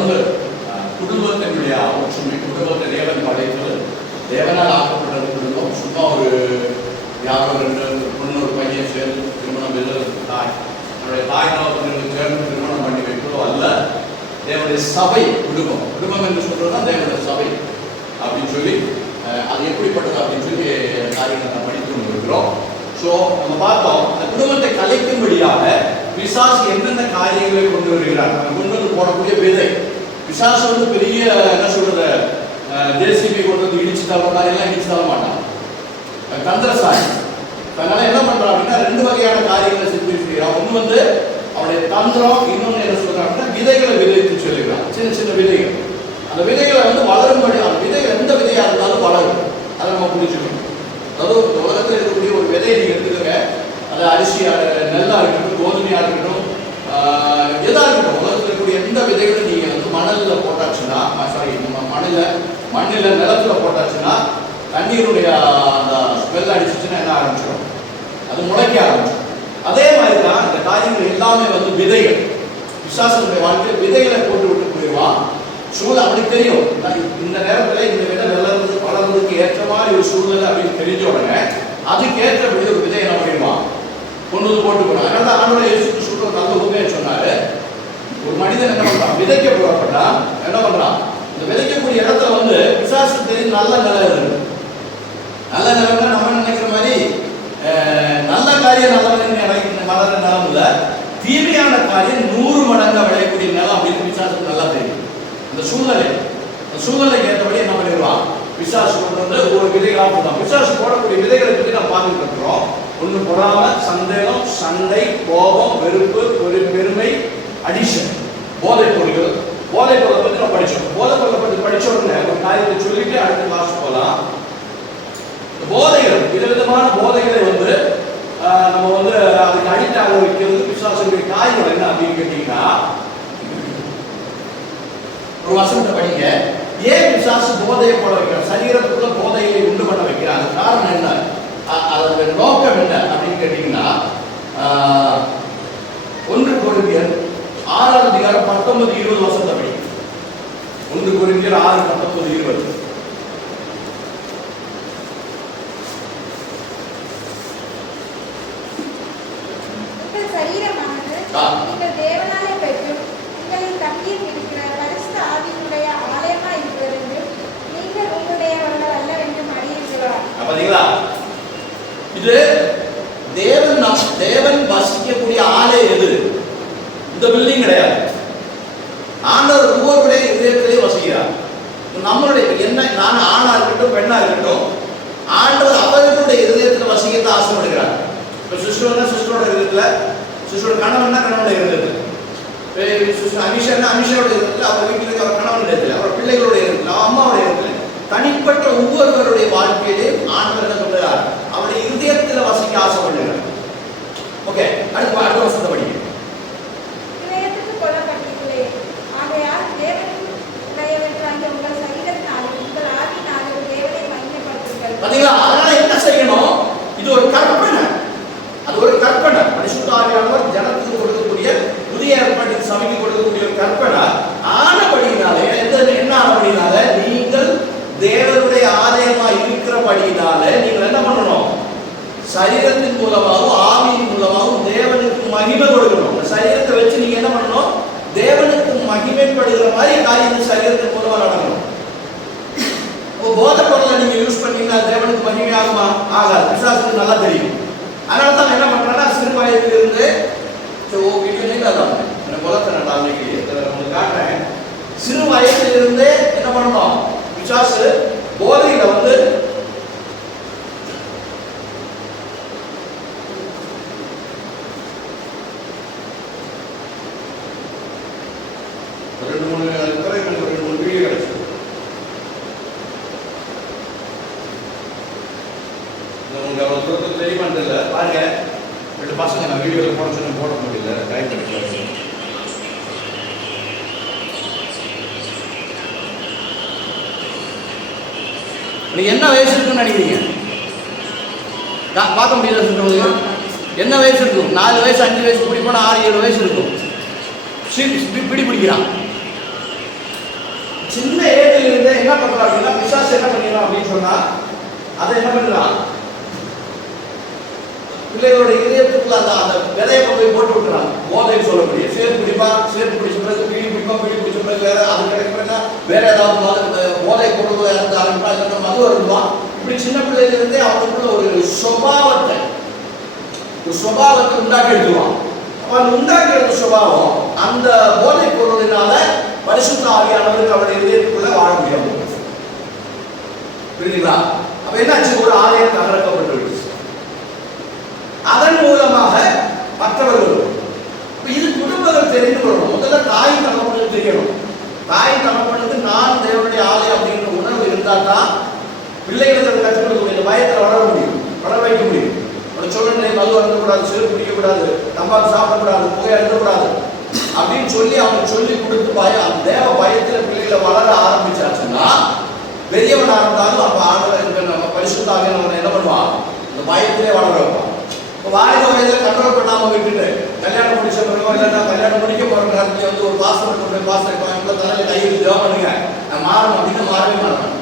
தொடர்ந்து குடும்பத்தினுடைய ஒற்றுமை, குடும்பத்தை தேவன் படைத்தது, தேவனால் ஆக்கப்பட்டது குடும்பம். சும்மா ஒரு யாரோ ரெண்டு பொண்ணு ஒரு பையன் சேர்ந்து திருமணம் இல்லை, தாய் நம்முடைய தாய் தகப்பன்களுக்கு சேர்ந்து திருமணம் பண்ணி வைக்கிறதோ அல்ல. தேவனுடைய சபை குடும்பம். குடும்பம் என்று சொல்றதுதான் தேவனுடைய சபை அப்படின்னு சொல்லி அது எப்படிப்பட்டது அப்படின்னு சொல்லி காரியங்களை நம்ம படித்து கொண்டு இருக்கிறோம். ஸோ நம்ம பார்த்தோம், அந்த குடும்பத்தை கலைக்கும்படியாக பிசாசு என்னென்ன காரியங்களை கொண்டு வருகிறார். நம்ம கொண்டு வந்து போடக்கூடிய விதை. பிசாசு வந்து பெரிய என்ன சொல்றது, ஜேசிபி கொண்டு வந்து இடிச்சு தரலாம், எல்லாம் இடிச்சு தர மாட்டான், தந்திரசாலி. அதனால என்ன பண்றான் அப்படின்னா ரெண்டு வகையான காரியங்களை செஞ்சிருக்கிறான். ஒன்று வந்து அவனுடைய தந்திரம், இன்னொன்று என்ன சொல்றான் அப்படின்னா விதைகளை விதைத்து சொல்லுகிறான். சின்ன சின்ன விதைகள், அந்த விதைகளை வந்து வளரும்படி, அந்த விதைகள் எந்த விதையா இருந்தாலும் வளரும். அதை நம்ம புரிஞ்சுக்கணும். அதாவது உலகத்தில் இருக்கக்கூடிய ஒரு விதையை நீங்க எடுத்துக்கோங்க, அது அரிசியா, நெல்லா இருக்கட்டும், கோதுமையா இருக்கட்டும், எதா இருக்கட்டும், உலகத்தில் இருக்கக்கூடிய எந்த விதைகளும் நீங்க வந்து மணலில் போட்டாச்சுன்னா, சாரி மண்ணில் நிலத்துல போட்டாச்சுன்னா தண்ணீருடைய அந்த ஸ்மெல் அடிச்சுன்னா என்ன ஆரம்பிச்சிடும், அது முளைக்க ஆரம்பிச்சிடும். அதே மாதிரி தான் இந்த காரியங்கள் எல்லாமே வந்து விதைகள். விசுவாசனுடைய வாழ்க்கையில் விதைகளை போட்டு விட்டு போயிடுவான். சூழல் அவனுக்கு தெரியும், இந்த நேரத்தில் இந்த விதை வளர்றதுக்கு ஏற்ற மாதிரி ஒரு சூழ்நிலை அப்படின்னு தெரிஞ்ச உடனே அதுக்கேற்றபடி ஒரு விதையை என்ன பண்ணிடுவான், கொண்டு வந்து போட்டு போனான். அதனால தான் ஆண்டோட இயேசு சொல்ற ஒரு நல்ல உண்மையை சொன்னாரு. ஒரு மனிதன் என்ன பண்றான், விதைக்க புறப்பட்டா என்ன பண்றான், இந்த விதைக்கக்கூடிய இடத்துல வந்து விசுவாசம் தெரியும் நல்ல நிலை இருக்கு. நல்ல நிலைமைன்னா நம்ம நினைக்கிற மாதிரி நல்ல காரியம் நல்ல வளர நிலம் இல்லை, தீமையான காரியம் 100 மடங்கா விளையக்கூடிய நிலம் அப்படின்னு விசுவாசத்துக்கு நல்லா தெரியும். அந்த சூழ்நிலைக்கு ஏற்றபடி என்ன பண்ணிடுவான், பிசாசு கொண்டு வந்து ஒரு விதைகளாக போடுறான். பிசாசு போடக்கூடிய விதைகளை பற்றி நம்ம பார்த்துட்டு இருக்கிறோம். ஒன்று பொறாம, சந்தேகம், சண்டை, கோபம், வெறுப்பு, பெருமை, அடிஷன், போதைப் பொருள்கள். போதைப் பொருளை பற்றி நம்ம படித்தோம். போதைப் பொருளை பற்றி படித்த உடனே ஒரு காரியத்தை சொல்லிட்டு அடுத்த கிளாஸ் போகலாம். போதைகள், விதவிதமான போதைகளை வந்து நம்ம வந்து அதுக்கு அடிக்டாக வைக்கிறது பிசாசுடைய காரியம் என்ன அப்படின்னு கேட்டீங்கன்னா, ஒரு வசனத்தை படிங்க. ஏன் பிசாசு போதையை போட வைக்கிறார், சரீரத்துக்குள்ள போதையை உண்டு பண்ண வைக்கிறார், காரணம் என்ன, அதோட நோக்கம் என்ன அப்படின்னு கேட்டீங்கன்னா, 1 கொரிந்தியர் 6:19-20 வசனத்தை படி. 1 கொரிந்தியர் 6:19-20. இது தேவன் வசிக்கக்கூடிய ஆலை எது, இந்த பில்டிங் கிடையாது. ஆண்டவர் ஒவ்வொருடைய இதயத்திலேயே வசிக்கிறார். நம்மளுடைய என்ன, நான் ஆணா இருக்கட்டும் பெண்ணா இருக்கட்டும், ஆண்டவர் அவர்களுடைய இதயத்தில் வசிக்கத்தை ஆசைப்படுகிறார். இப்போ சிஸ்டரோட இதயத்துல, சிஸ்டரோட கணவன்னா கணவனுடைய இதயத்தில், அமிஷாவோட இதயத்தில், அவர் வீட்டில் இருக்க அவர் கணவனுடைய இதயத்தில், அவர் பிள்ளைகளுடைய இதயத்தில், அவர் அம்மாவுடைய இதயத்தில், தனிப்பட்ட ஒவ்வொருவருடைய வாழ்க்கையிலே ஆண்டவர் என்ன சொல்றார், அவருடைய இதயத்தில் வசிக்க ஆசைப்படுகிறார். ஓகே, அடுத்த வசனத்தை படிங்க. பாத்தீங்களா? அதனால என்ன செய்யணும், இது ஒரு கற்பனை, அது ஒரு கற்பனை. பரிசுத்த ஆவியானவர் ஜனத்துக்கு கொடுக்கக்கூடிய, புதிய ஏற்பாட்டின் சபைக்கு கொடுக்கக்கூடிய ஒரு கற்பனை. ஆனபடினாலே என்ன ஆனபடினால, நீங்கள் தேவனுடைய ஆலயமாய் இருக்கிறபடினால நீங்கள் என்ன பண்ணணும், சரீரத்தின் மூலமாகவும் ஆவியின் மூலமாகவும் தேவனுக்கு மகிமை கொடுக்கணும். இந்த சரீரத்தை வச்சு நீங்க என்ன பண்ணணும், தேவனுக்கு மகிமைப்படுகிற மாதிரி காரியத்தை சரீரத்தின் மூலமா நடக்கணும். போதை பொருளை நீங்க யூஸ் பண்ணீங்கன்னா தேவனுக்கு மகிமை ஆகுமா? ஆகாது. பிசாசுக்கு நல்லா தெரியும். அதனால தான் என்ன பண்றேன்னா, சிறு வயதிலிருந்து உங்களுக்கு காட்டுறேன். சிறு வயதிலிருந்தே என்ன பண்ணணும், பிசாசு போதையில வந்து ரெண்டு மூணு வீடியோ கிடைச்சு உங்க தூரத்துக்கு தெரிய மாட்டேன் பாருங்க. 2 பசங்க நான் வீடியோவில் போட சொன்ன போட முடியல, டைம் கிடைக்கல. நீங்க என்ன வயசு இருக்குன்னு நினைக்கிறீங்க? பார்க்க முடியல. என்ன வயசு இருக்கும்? 4 வயசு 5 வயசு பிடிப்போனா 6 7 வயசு இருக்கும். பிடி பிடிக்கிறான். சின்ன ஏஜில் இருந்தே என்ன பண்றான் அப்படின்னா பிசாசு என்ன பண்ணிடலாம் அப்படின்னு சொன்னா அதை என்ன பண்ணலாம் பிள்ளைகளோட இதயத்துக்குள்ள அந்த விதையை போய் போட்டு விட்டுறாங்க. போதைன்னு சொல்லக்கூடிய சேர்த்து பிடிப்பா, சேர்த்து பிடிச்ச பிறகு பீடி பிடிப்போம், பீடி பிடிச்ச பிறகு வேற அது கிடைக்கிறா வேற ஏதாவது போதை பொருள் இறந்து ஆரம்பிப்பா, இல்லைன்னா மது வருமா. இப்படி சின்ன பிள்ளையில இருந்தே அவனுக்குள்ள ஒரு சுபாவத்தை உண்டாக்கி எடுத்துவான். அவன் உண்டாக்கி எடுத்த சுபாவம் அந்த போதை பொருளினால பரிசுத்த ஆவியானவருக்கு அவருடைய இதயத்துக்குள்ள வாழ முடியாது. புரியுதுங்களா? அப்ப என்னாச்சு, ஒரு ஆலயம் தகர்க்கப்பட்டு விடுச்சு. அதன் மூலமாக மற்றவர்கள் இது குடும்பங்கள் தெரிந்து கொள்ளணும். முதல்ல தாய் தகப்பனுக்கு தெரியணும். தாய் தகப்பனுக்கு நான் தேவனுடைய ஆலயம் அப்படிங்கிற உணர்வு இருந்தால் தான் பிள்ளைகளுக்கு கற்றுக் கொடுக்கக்கூடிய பயத்தில் வளர முடியும், வளர வைக்க முடியும். சொல்லுங்க, மது அருந்தக்கூடாது, சிறு பிடிக்கக்கூடாது, தம்பாக்கு சாப்பிடக்கூடாது, புகை அருந்தக்கூடாது அப்படின்னு சொல்லி அவங்க சொல்லி கொடுத்து பயம் தேவ பயத்தில் பிள்ளைகளை வளர ஆரம்பிச்சாச்சுன்னா பெரியவனாக இருந்தாலும் அப்போ ஆண்டவர் நம்ம பரிசுத்தாக நம்ம என்ன பண்ணுவான், இந்த பயத்திலே வளர வைப்பான். இப்போ வாலிப வயதில் கண்ட்ரோல் பண்ணாமல் விட்டுட்டு கல்யாணம் முடிச்ச பிறகு இல்லைன்னா கல்யாணம் முடிக்க போகிற நேரத்தில் ஒரு பாஸ்டர் கொண்டு பாஸ்டர் தலையில் கையில் ஜெபம் பண்ணுங்க, நான் மாறணும் அப்படின்னு மாறவே மாறணும்.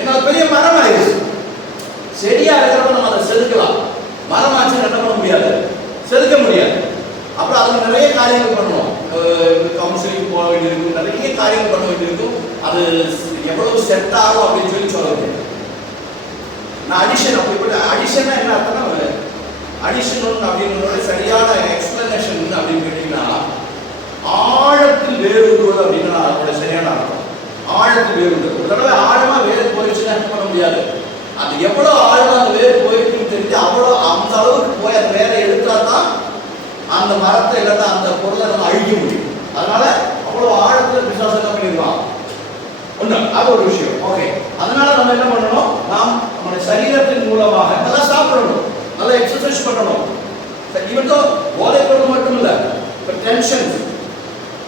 ஏன்னா பெரிய மரம் ஆயிடுச்சு. செடியா இருக்கிறப்ப நம்ம அதை செதுக்கலாம், மரமாச்சு என்ன பண்ண முடியாது, செதுக்க முடியாது. அப்புறம் அதுக்கு நிறைய காரியங்கள் பண்ணணும், கவுன்சிலிங் போக வேண்டியிருக்கும், நிறைய காரியங்கள் பண்ண வேண்டியிருக்கும். அது எவ்வளவு செட் ஆகும் அப்படின்னு சொல்லி சொல்ல முடியாது. நான் அடிஷன் அப்படி அடிஷனா என்ன அர்த்தம்னா அடிஷன் அப்படின்னு சரியான எக்ஸ்பிளனேஷன் அப்படின்னு கேட்டீங்கன்னா ஆழத்தில் வேறுவது அப்படின்னா அதோட சரியான அர்த்தம். ஆழத்தில் வேறுவது ஒரு தடவை ஆழமா வேறு போயிடுச்சுன்னா என்ன பண்ண முடியாது. அது எவ்வளவு ஆழமா அந்த வேறு போயிருக்குன்னு தெரிஞ்சு அவ்வளோ அந்த அளவுக்கு போய் அந்த வேலை எடுத்தா தான் அந்த மரத்தை இல்லைன்னா அந்த பொருளை நம்ம அழிக்க முடியும். அதனால அவ்வளவு ஆழத்துல பிசாசு என்ன பண்ணிடுவான் ஒண்ணு, அது ஒரு விஷயம். ஓகே, அதனால நம்ம என்ன பண்ணணும், நாம் நம்முடைய சரீரத்தின் மூலமாக நல்லா சாப்பிடணும், நல்லா எக்ஸசைஸ் பண்ணணும். இவன் போதை பொருள் மட்டும் இல்லை, இப்போ டென்ஷன்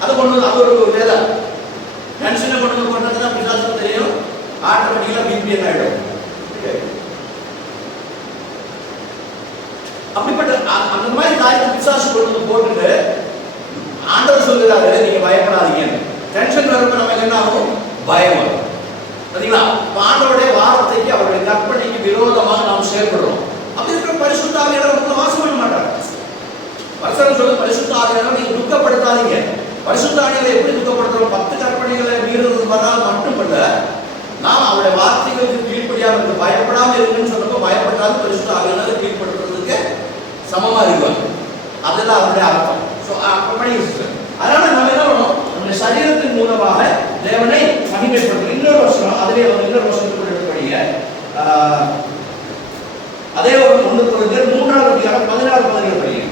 அதை கொண்டு வந்து அது ஒரு வேலை. டென்ஷனை கொண்டு வந்து கொண்டது தான் பிசாசுக்கு தெரியும், ஆட்டோமேட்டிக்கலாக பிபி என்ன ஆகிடும். அப்படிப்பட்ட அந்த மாதிரி காரியத்தை பிசாசு கொண்டு போட்டுட்டு ஆண்டவர் சொல்லுறாரு, நீங்க பயப்படாதீங்க. டென்ஷன் வரப்ப நமக்கு என்ன ஆகும், பயம் வரும். சரிங்களா? ஆண்டவருடைய வார்த்தைக்கு அவருடைய கற்பனைக்கு விரோதமாக நாம் செயல்படுறோம். அப்படி இருக்கிற பரிசுத்த ஆவியானவர் வாசம் பண்ண மாட்டார். வசனம் சொல்ல பரிசுத்த ஆவியானவர் நீங்க துக்கப்படுத்தாதீங்க. பரிசுத்த ஆவியானவரை எப்படி துக்கப்படுத்துறோம், 10 கற்பனைகளை மீறுவது வரால் மட்டுமல்ல, நாம் அவருடைய வார்த்தைகளுக்கு கீழ்ப்படியாமல் இருக்கு, பயப்படாமல் இருக்குன்னு சொன்னப்போ பயப்படாது பரிசுத்த ஆவியானவரை கீழ்ப்படுத்துறதுக்கு சமமா இருப்பாங்க. அதுதான் அவருடைய அர்த்தம். அதனால நம்ம என்ன பண்ணணும், நம்முடைய சரீரத்தின் மூலமாக தேவனை மகிமைப்படுத்தணும். இன்னொரு வசனம், அதிலே இன்னொரு வசனத்துக்குள்ள இருக்கக்கூடிய அதே ஒரு 1 கொரிந்தியர் 3ஆம் அதிகாரம் 16-17 படிங்க.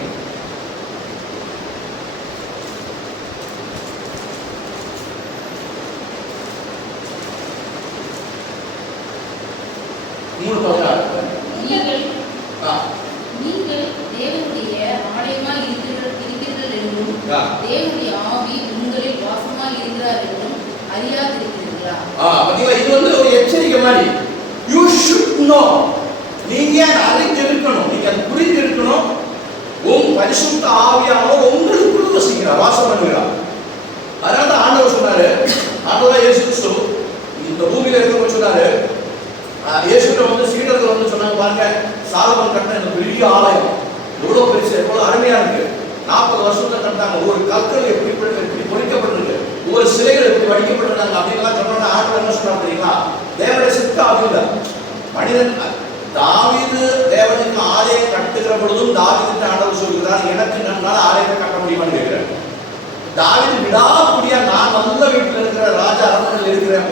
நீங்கள் தேவனுடைய ஆலயமாய் இருக்கிறீர்கள் என்றும் தேவனுடைய ஆவி உங்களில் வாசமாய் இருக்கிறார் என்றும் அறியாதிருக்கிறீர்களா? பாத்தீங்களா, இது வந்து ஒரு எச்சரிக்கை மாதிரி. யூ ஷுட் நோ, நீங்க அறிந்திருக்கணும், நீங்க புரிந்திருக்கணும். பரிசுத்த ஆவியானவர் உங்களுக்குள்ள வசிக்கிறார், வாசம் பண்ணுகிறார். அதனால தான் ஆண்டவர் சொன்னாரு, ஆண்டவர் இயேசு கிறிஸ்து இந்த பூமியில இருக்க சொன்னாரு, இயேசுட்ட வந்து சீடர்கள் வந்து சொன்னாங்க, பாருங்க சாலமோன் கட்டின இந்த பெரிய ஆலயம் எவ்வளவு பெருசு, எவ்வளவு அருமையா இருக்கு. 40 வருஷத்துல கட்டாங்க. ஒரு கற்கள் எப்படி பொறிக்கப்பட்டிருக்கு, ஒரு சிலைகள் எப்படி வடிக்கப்பட்டிருக்காங்க அப்படின்லாம் சொன்னா ஆண்டவர் என்ன சொல்றாங்க தெரியுங்களா, தேவனுடைய சித்த ஆவியில மனிதன் தாவீது தேவனுக்கு ஆலயம் கட்டுகிற பொழுதும் தாவீதுக்கு ஆண்டவர் சொல்கிறார், எனக்கு நன்றால் ஆலயத்தை கட்ட முடியுமான்னு கேட்கிறார். தாவீது விடாப்பிடியா, நான் நல்ல வீட்டில் இருக்கிற ராஜா அரண்மனையில் இருக்கிறேன்,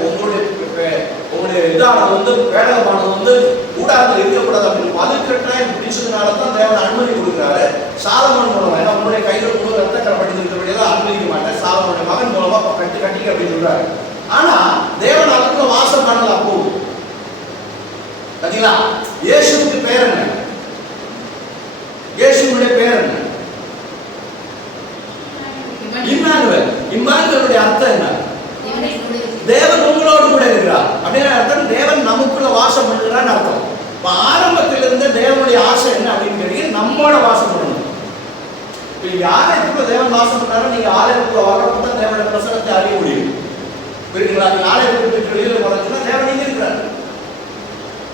உங்களுடைய இதானது வந்து வேடகமானது வந்து கூடாரத்தில் இருக்கக்கூடாது அப்படின்னு வலுக்கட்டாயம் பிடிச்சதுனால தான் தேவன் அனுமதி கொடுக்குறாரு. சாலமோன் மூலமா, ஏன்னா உங்களுடைய கையில் முழு ரத்தக்கரை படித்திருக்கிறபடியெல்லாம் அனுமதிக்க மாட்டேன், சாலமோனுடைய மகன் மூலமா கட்டிக்க அப்படின்னு சொல்றாரு. ஆனா தேவன் அதுக்குள்ள வாசம் பண்ணல. அப்போ பாத்தீங்களா, இயேசுவுக்கு பேர் என்ன, இயேசுவுடைய பேர் என்ன, இம்மானுவேல். இம்மானுவேலுடைய அர்த்தம் என்ன, தேவன் உங்களோடு கூட இருக்கிறார் அப்படின்னு அர்த்தம். தேவன் நமக்குள்ள வாசம் பண்ணுகிறான்னு அர்த்தம். இப்ப ஆரம்பத்திலிருந்து தேவனுடைய ஆசை என்ன அப்படின்னு கேட்டீங்க, நம்மோட வாசம் பண்ணணும். இப்ப ஆலயத்துக்குள்ள தேவன் வாசம் பண்ணாலும் நீங்க ஆலயத்துக்குள்ள வரப்போ தான் தேவனுடைய பிரசனத்தை அறிய முடியும். ஆலயத்தை விட்டு வெளியில் போறதுன்னா தேவன் இங்கே இருக்கிறார்.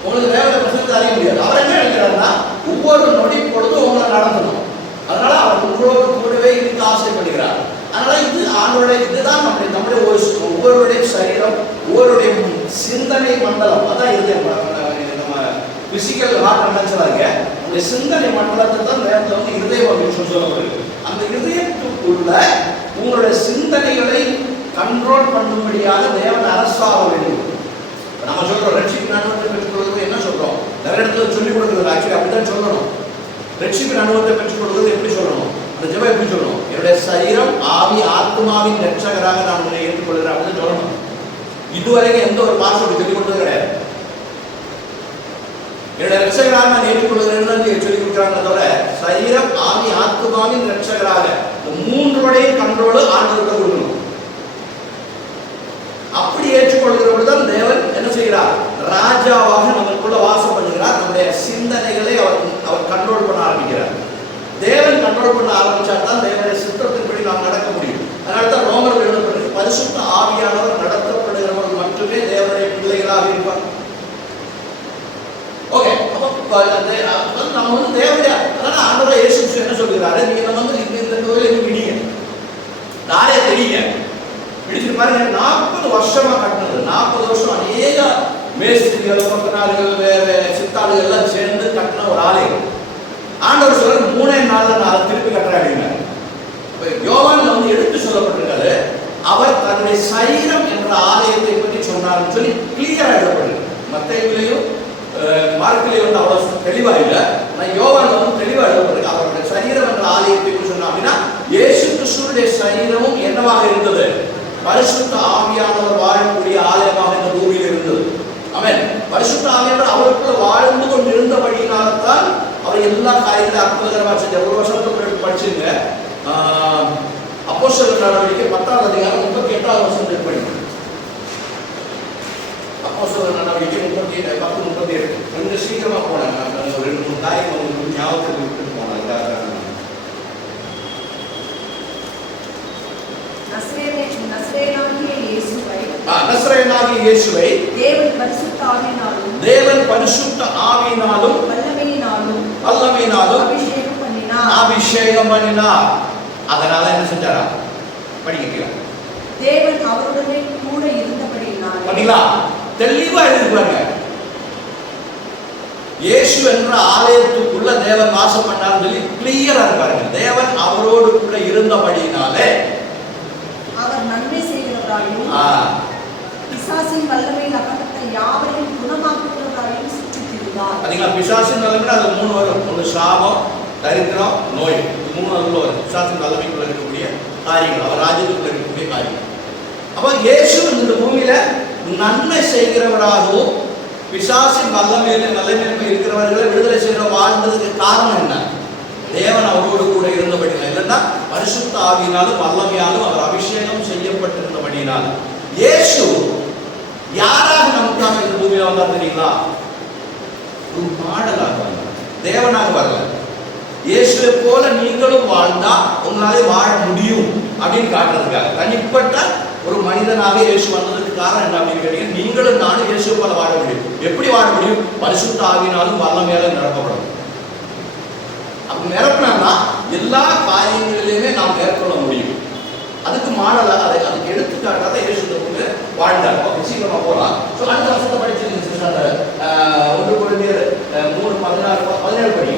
உங்களுக்கு தேவனை பிரசனத்தை அறிய முடியாது. அவர் என்ன நினைக்கிறாருன்னா ஒவ்வொரு நொடி பொழுதும் உங்களை நடத்தணும். அதனால அவர் உங்களோடு கூடவே இருக்க ஆசைப்படுகிறார். அதனால இது ஆண்டோடைய இதுதான் நம்முடைய ஒவ்வொருடைய சரீரம், ஒவ்வொருடைய சிந்தனை மண்டலம். அதான் இது நம்ம பிசிக்கல் ஹார்ட் நினைச்சாங்க. அந்த சிந்தனை மண்டலத்தை தான் வேதத்துல வந்து இருதயம் அப்படின்னு சொல்லப்படுது. அந்த இருதயத்துக்குள்ள உங்களுடைய சிந்தனைகளை கண்ட்ரோல் பண்ணும்படியாக தேவன் அரசாக வேண்டும். நம்ம சொல்றோம் ரட்சிப்பின் அனுபவத்தை பெற்றுக்கொள்வது என்ன சொல்றோம்? நிறைய இடத்துல சொல்லிக் கொடுக்குறது ஆக்சுவலி அப்படிதான் சொல்லணும். ரட்சிப்பின் அனுபவத்தை பெற்றுக்கொள்வது எப்படி சொல்லணும்? அந்த ஜெபம் எப்படி சொல்லணும்? என்னுடைய சரீரம் ஆவி ஆத்மாவின் ரட்சகராக நான் உன்னை ஏற்றுக்கொள்கிறேன் அப்படின்னு சொல்லணும். இதுவரைக்கும் எந்த ஒரு பாஸ்டர் சொல்லிக் கொடுத்தது கிடையாது. என்னுடைய ரட்சகராக நான் ஏற்றுக்கொள்கிறேன்னு சொல்லிக் கொடுக்குறாங்க. தவிர சரீரம் ஆவி ஆத்மாவின் ரட்சகராக இந்த மூன்றுடைய கண்ட்ரோலு ஆண்டவர்கிட்ட கொடுக்கணும். அப்படி ஏற்றுக்கொள்கிறவர்தான் தேவன் என்ன செய்கிறார்? ராஜாவாக நமக்குள்ள வாசம் பண்ணுகிறார். நம்முடைய சிந்தனைகளை அவர் கண்ட்ரோல் பண்ண ஆரம்பிக்கிறார். தேவன் கண்ட்ரோல் பண்ண ஆரம்பிச்சா தான் தேவனுடைய சித்தத்தின்படி நாம் நடக்க முடியும். அதனால தான் ரோமர்கள் எழுதப்பட்டது பரிசுத்த ஆவியானவர் நடத்தப்படுகிறவர்கள் மட்டுமே தேவனுடைய பிள்ளைகளாக இருப்பார். ஓகே, அப்போ நம்ம வந்து தேவனுடைய அதனால ஆண்டவர் இயேசு என்ன சொல்கிறாரு? நீங்க வந்து இந்த கோயிலை விடிங்க, நாளே தெரியுங்க பிடிச்சிட்டு பாருங்க. 40 வருஷமா கட்டினது, 40 வருஷம் அநேக மேஸ்திரிகள், கொத்தனார்கள், சித்தாளுகள் எல்லாம் சேர்ந்து கட்டின ஒரு ஆலயம். ஆண்டவர் சொல்ற 3 நாள்ல நான் அதை திருப்பி கட்டுறேன் அப்படின்னாரு. யோவான்ல வந்து எடுத்து சொல்லப்பட்டிருக்காரு, அவர் தன்னுடைய சரீரம் என்ற ஆலயத்தை பற்றி சொன்னார்னு சொல்லி கிளியரா எழுதப்படுது. மத்தேயுவிலையும் மார்க்கிலையும் வந்து அவ்வளவு தெளிவா இல்லை. நான் யோவான்ல வந்து தெளிவா எழுதப்படுது. அவருடைய சரீரம் என்ற ஆலயத்தை பற்றி சொன்னா அப்படின்னா இயேசு கிறிஸ்துவினுடைய சரீரமும் என்னவாக இருந்தது? பரிசுத்த ஆவியானவர் வாழக்கூடிய ஆலயமாக இந்த பூமியில் இருந்தது. ஆமென். பரிசுத்த ஆவியானவர் அவருக்குள்ள வாழ்ந்து கொண்டு இருந்தபடியினால்தான் அவர் எல்லா காரியங்களும் அற்புதகரமா செஞ்சார். ஒரு வருஷத்துக்கு படிச்சுங்க, அப்போஸ்தலர் நடவடிக்கை 10ஆம் அதிகாரம் 38ஆவது வசனத்தை படிங்க. அப்போஸ்தலர் நடவடிக்கை 10:37. கொஞ்சம் சீக்கிரமா போனாங்க. ஒரு 2-3 காரியம் உங்களுக்கு ஞாபகத்தில் விட்டு போனாங்க. நசரேயனாகிய இயேசுவை தேவன் பரிசுத்த ஆவியினாலும் வல்லமையினாலும் அபிஷேகம் பண்ணினார். அதனால என்ன செஞ்சாரா? படிக்கிறீங்களா? தேவன் அவருடனே கூட இருந்தபடியினால. படிங்களா? தெளிவா எழுதிருப்பாங்க. இயேசு என்ற ஆலயத்துக்குள்ள தேவன் வாசம் பண்ணார்னு சொல்லி கிளியரா இருப்பாருங்க. தேவன் அவரோடு கூட இருந்தபடியினாலே அவர் நன்மை செய்கிறவராயும் பிசாசின் வல்லமையில் அகப்பட்ட யாவரையும் குணமாக்குகிறவராயும் சுற்றித்திருந்தார். பாத்தீங்களா? பிசாசின் வல்லமை அது 3 வரும். ஒன்று சாபம், தரித்திரம், நோய். 3 அதுல வரும். பிசாசின் வல்லமைக்குள்ள இருக்கக்கூடிய காரியங்கள், அவர் ராஜ்யத்துக்குள்ள இருக்கக்கூடிய காரியங்கள். அப்ப இயேசு இந்த பூமியில நன்மை செய்கிறவராகவும் பிசாசின் வல்லமையில இருக்கிறவர்களை விடுதலை செய்கிற வாழ்ந்ததுக்கு காரணம் என்ன? தேவன் அவரோடு கூட இருந்தபடினால். இல்லைன்னா பரிசுத்த ஆவியினாலும் வல்லமையாலும் அவர் அபிஷேகம் செய்யப்பட்டிருந்தபடினால். இயேசு யாராக நமக்காக இந்த பூமியில வந்தார் தெரியுங்களா? ஒரு மாடலாக வந்தார். தேவனாக வரல. இயேசுவை போல நீங்களும் வாழ்ந்தா உங்களாலே வாழ முடியும் அப்படின்னு காட்டுறதுக்காக தனிப்பட்ட ஒரு மனிதனாக இயேசு வந்ததுக்கு காரணம் என்ன அப்படின்னு கேட்டீங்க, நீங்களும் நானும் இயேசுவை போல வாழ முடியும். எப்படி வாழ முடியும்? பரிசுத்த ஆவியினாலும் வல்லமையாலும் நிரப்பப்படும். அப்படி நிரப்பினா எல்லா காரியங்களிலுமே நாம் மேற்கொள்ள முடியும். அதுக்கு மாடலாக அதுக்கு எடுத்துக்காட்டாக இயேசு வாழ்ந்தார். சீக்கிரமா போகலாம். அடுத்த வருஷத்தை படிச்சிருக்கீங்க. 1 கொரிந்தியர் 3:16-17 படி.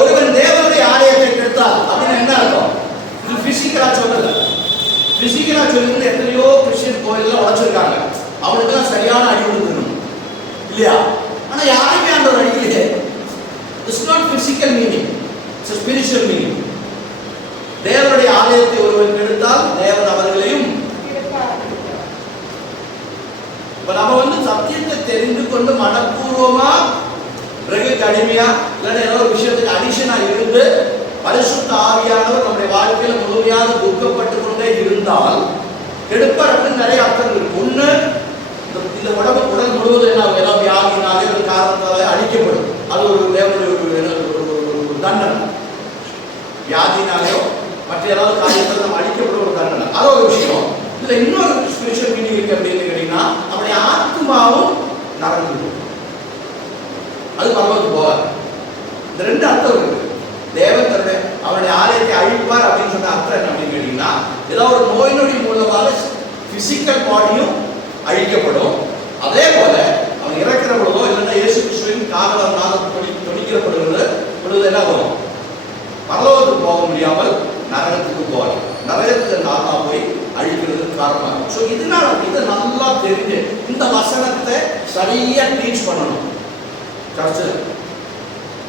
ஒருவன் தேவனுடைய ஆலயத்தை கெடுத்தால் அப்படின்னு என்ன அர்த்தம்? இது பிசிக்கலா சொல்லல. பிசிக்கலா சொல்லிருந்து எத்தனையோ கிறிஸ்டியன் கோயில்ல உடைச்சிருக்காங்க. அவனுக்குலாம் சரியான அடி கொடுக்கணும் இல்லையா? ஆனா யாருமே அந்த ஒரு அடிக்கலையே. It's not physical meaning, it's spiritual meaning. தேவனுடைய ஆலயத்தை ஒருவன் கெடுத்தால் தேவன் அவர்களையும். இப்ப நம்ம சத்தியத்தை தெரிந்து கொண்டு மனப்பூர்வமா பிறகு அடிமையா இல்லைன்னா ஏதோ ஒரு விஷயத்துக்கு அடிஷனா இருந்து பரிசுத்த ஆவியானவர் நம்முடைய வாழ்க்கையில முழுமையாக துக்கப்பட்டு கொண்டே இருந்தால் கெடுப்பார் அப்படின்னு நிறைய அர்த்தம் இருக்கு. ஒண்ணு இந்த உடம்பு ஸ்பிரிச்சுவல் மீனிங் இருக்கு அப்படின்னு கேட்டீங்கன்னா அவனுடைய ஆத்மாவும் நரகத்துக்கு போகும். அது பரலோகத்துக்கு போவார். இந்த ரெண்டு அர்த்தம் இருக்கு. தேவன் தன்னுடைய அவனுடைய ஆலயத்தை அழிப்பார் அப்படின்னு சொன்ன அர்த்தம் என்ன அப்படின்னு கேட்டீங்கன்னா ஏதாவது ஒரு நோய் நொடி மூலமாக பிசிக்கல் பாடியும் அழிக்கப்படும். அதே போல அவன் இறக்கிற பொழுதோ இல்லைன்னா இயேசு கிறிஸ்துவின் காதலர் நாதம் தொனிக்கிற பொழுது என்ன ஆகும்? பரலோகத்துக்கு போக முடியாமல் நரகத்துக்கு போவார். நரகத்துக்கு ஆத்மா போய் அழிக்கிறதுக்கு காரணமாகும். ஸோ இதனால இதை நல்லா தெரிஞ்சு இந்த வசனத்தை சரியா டீச் பண்ணணும். சர்ச்சில்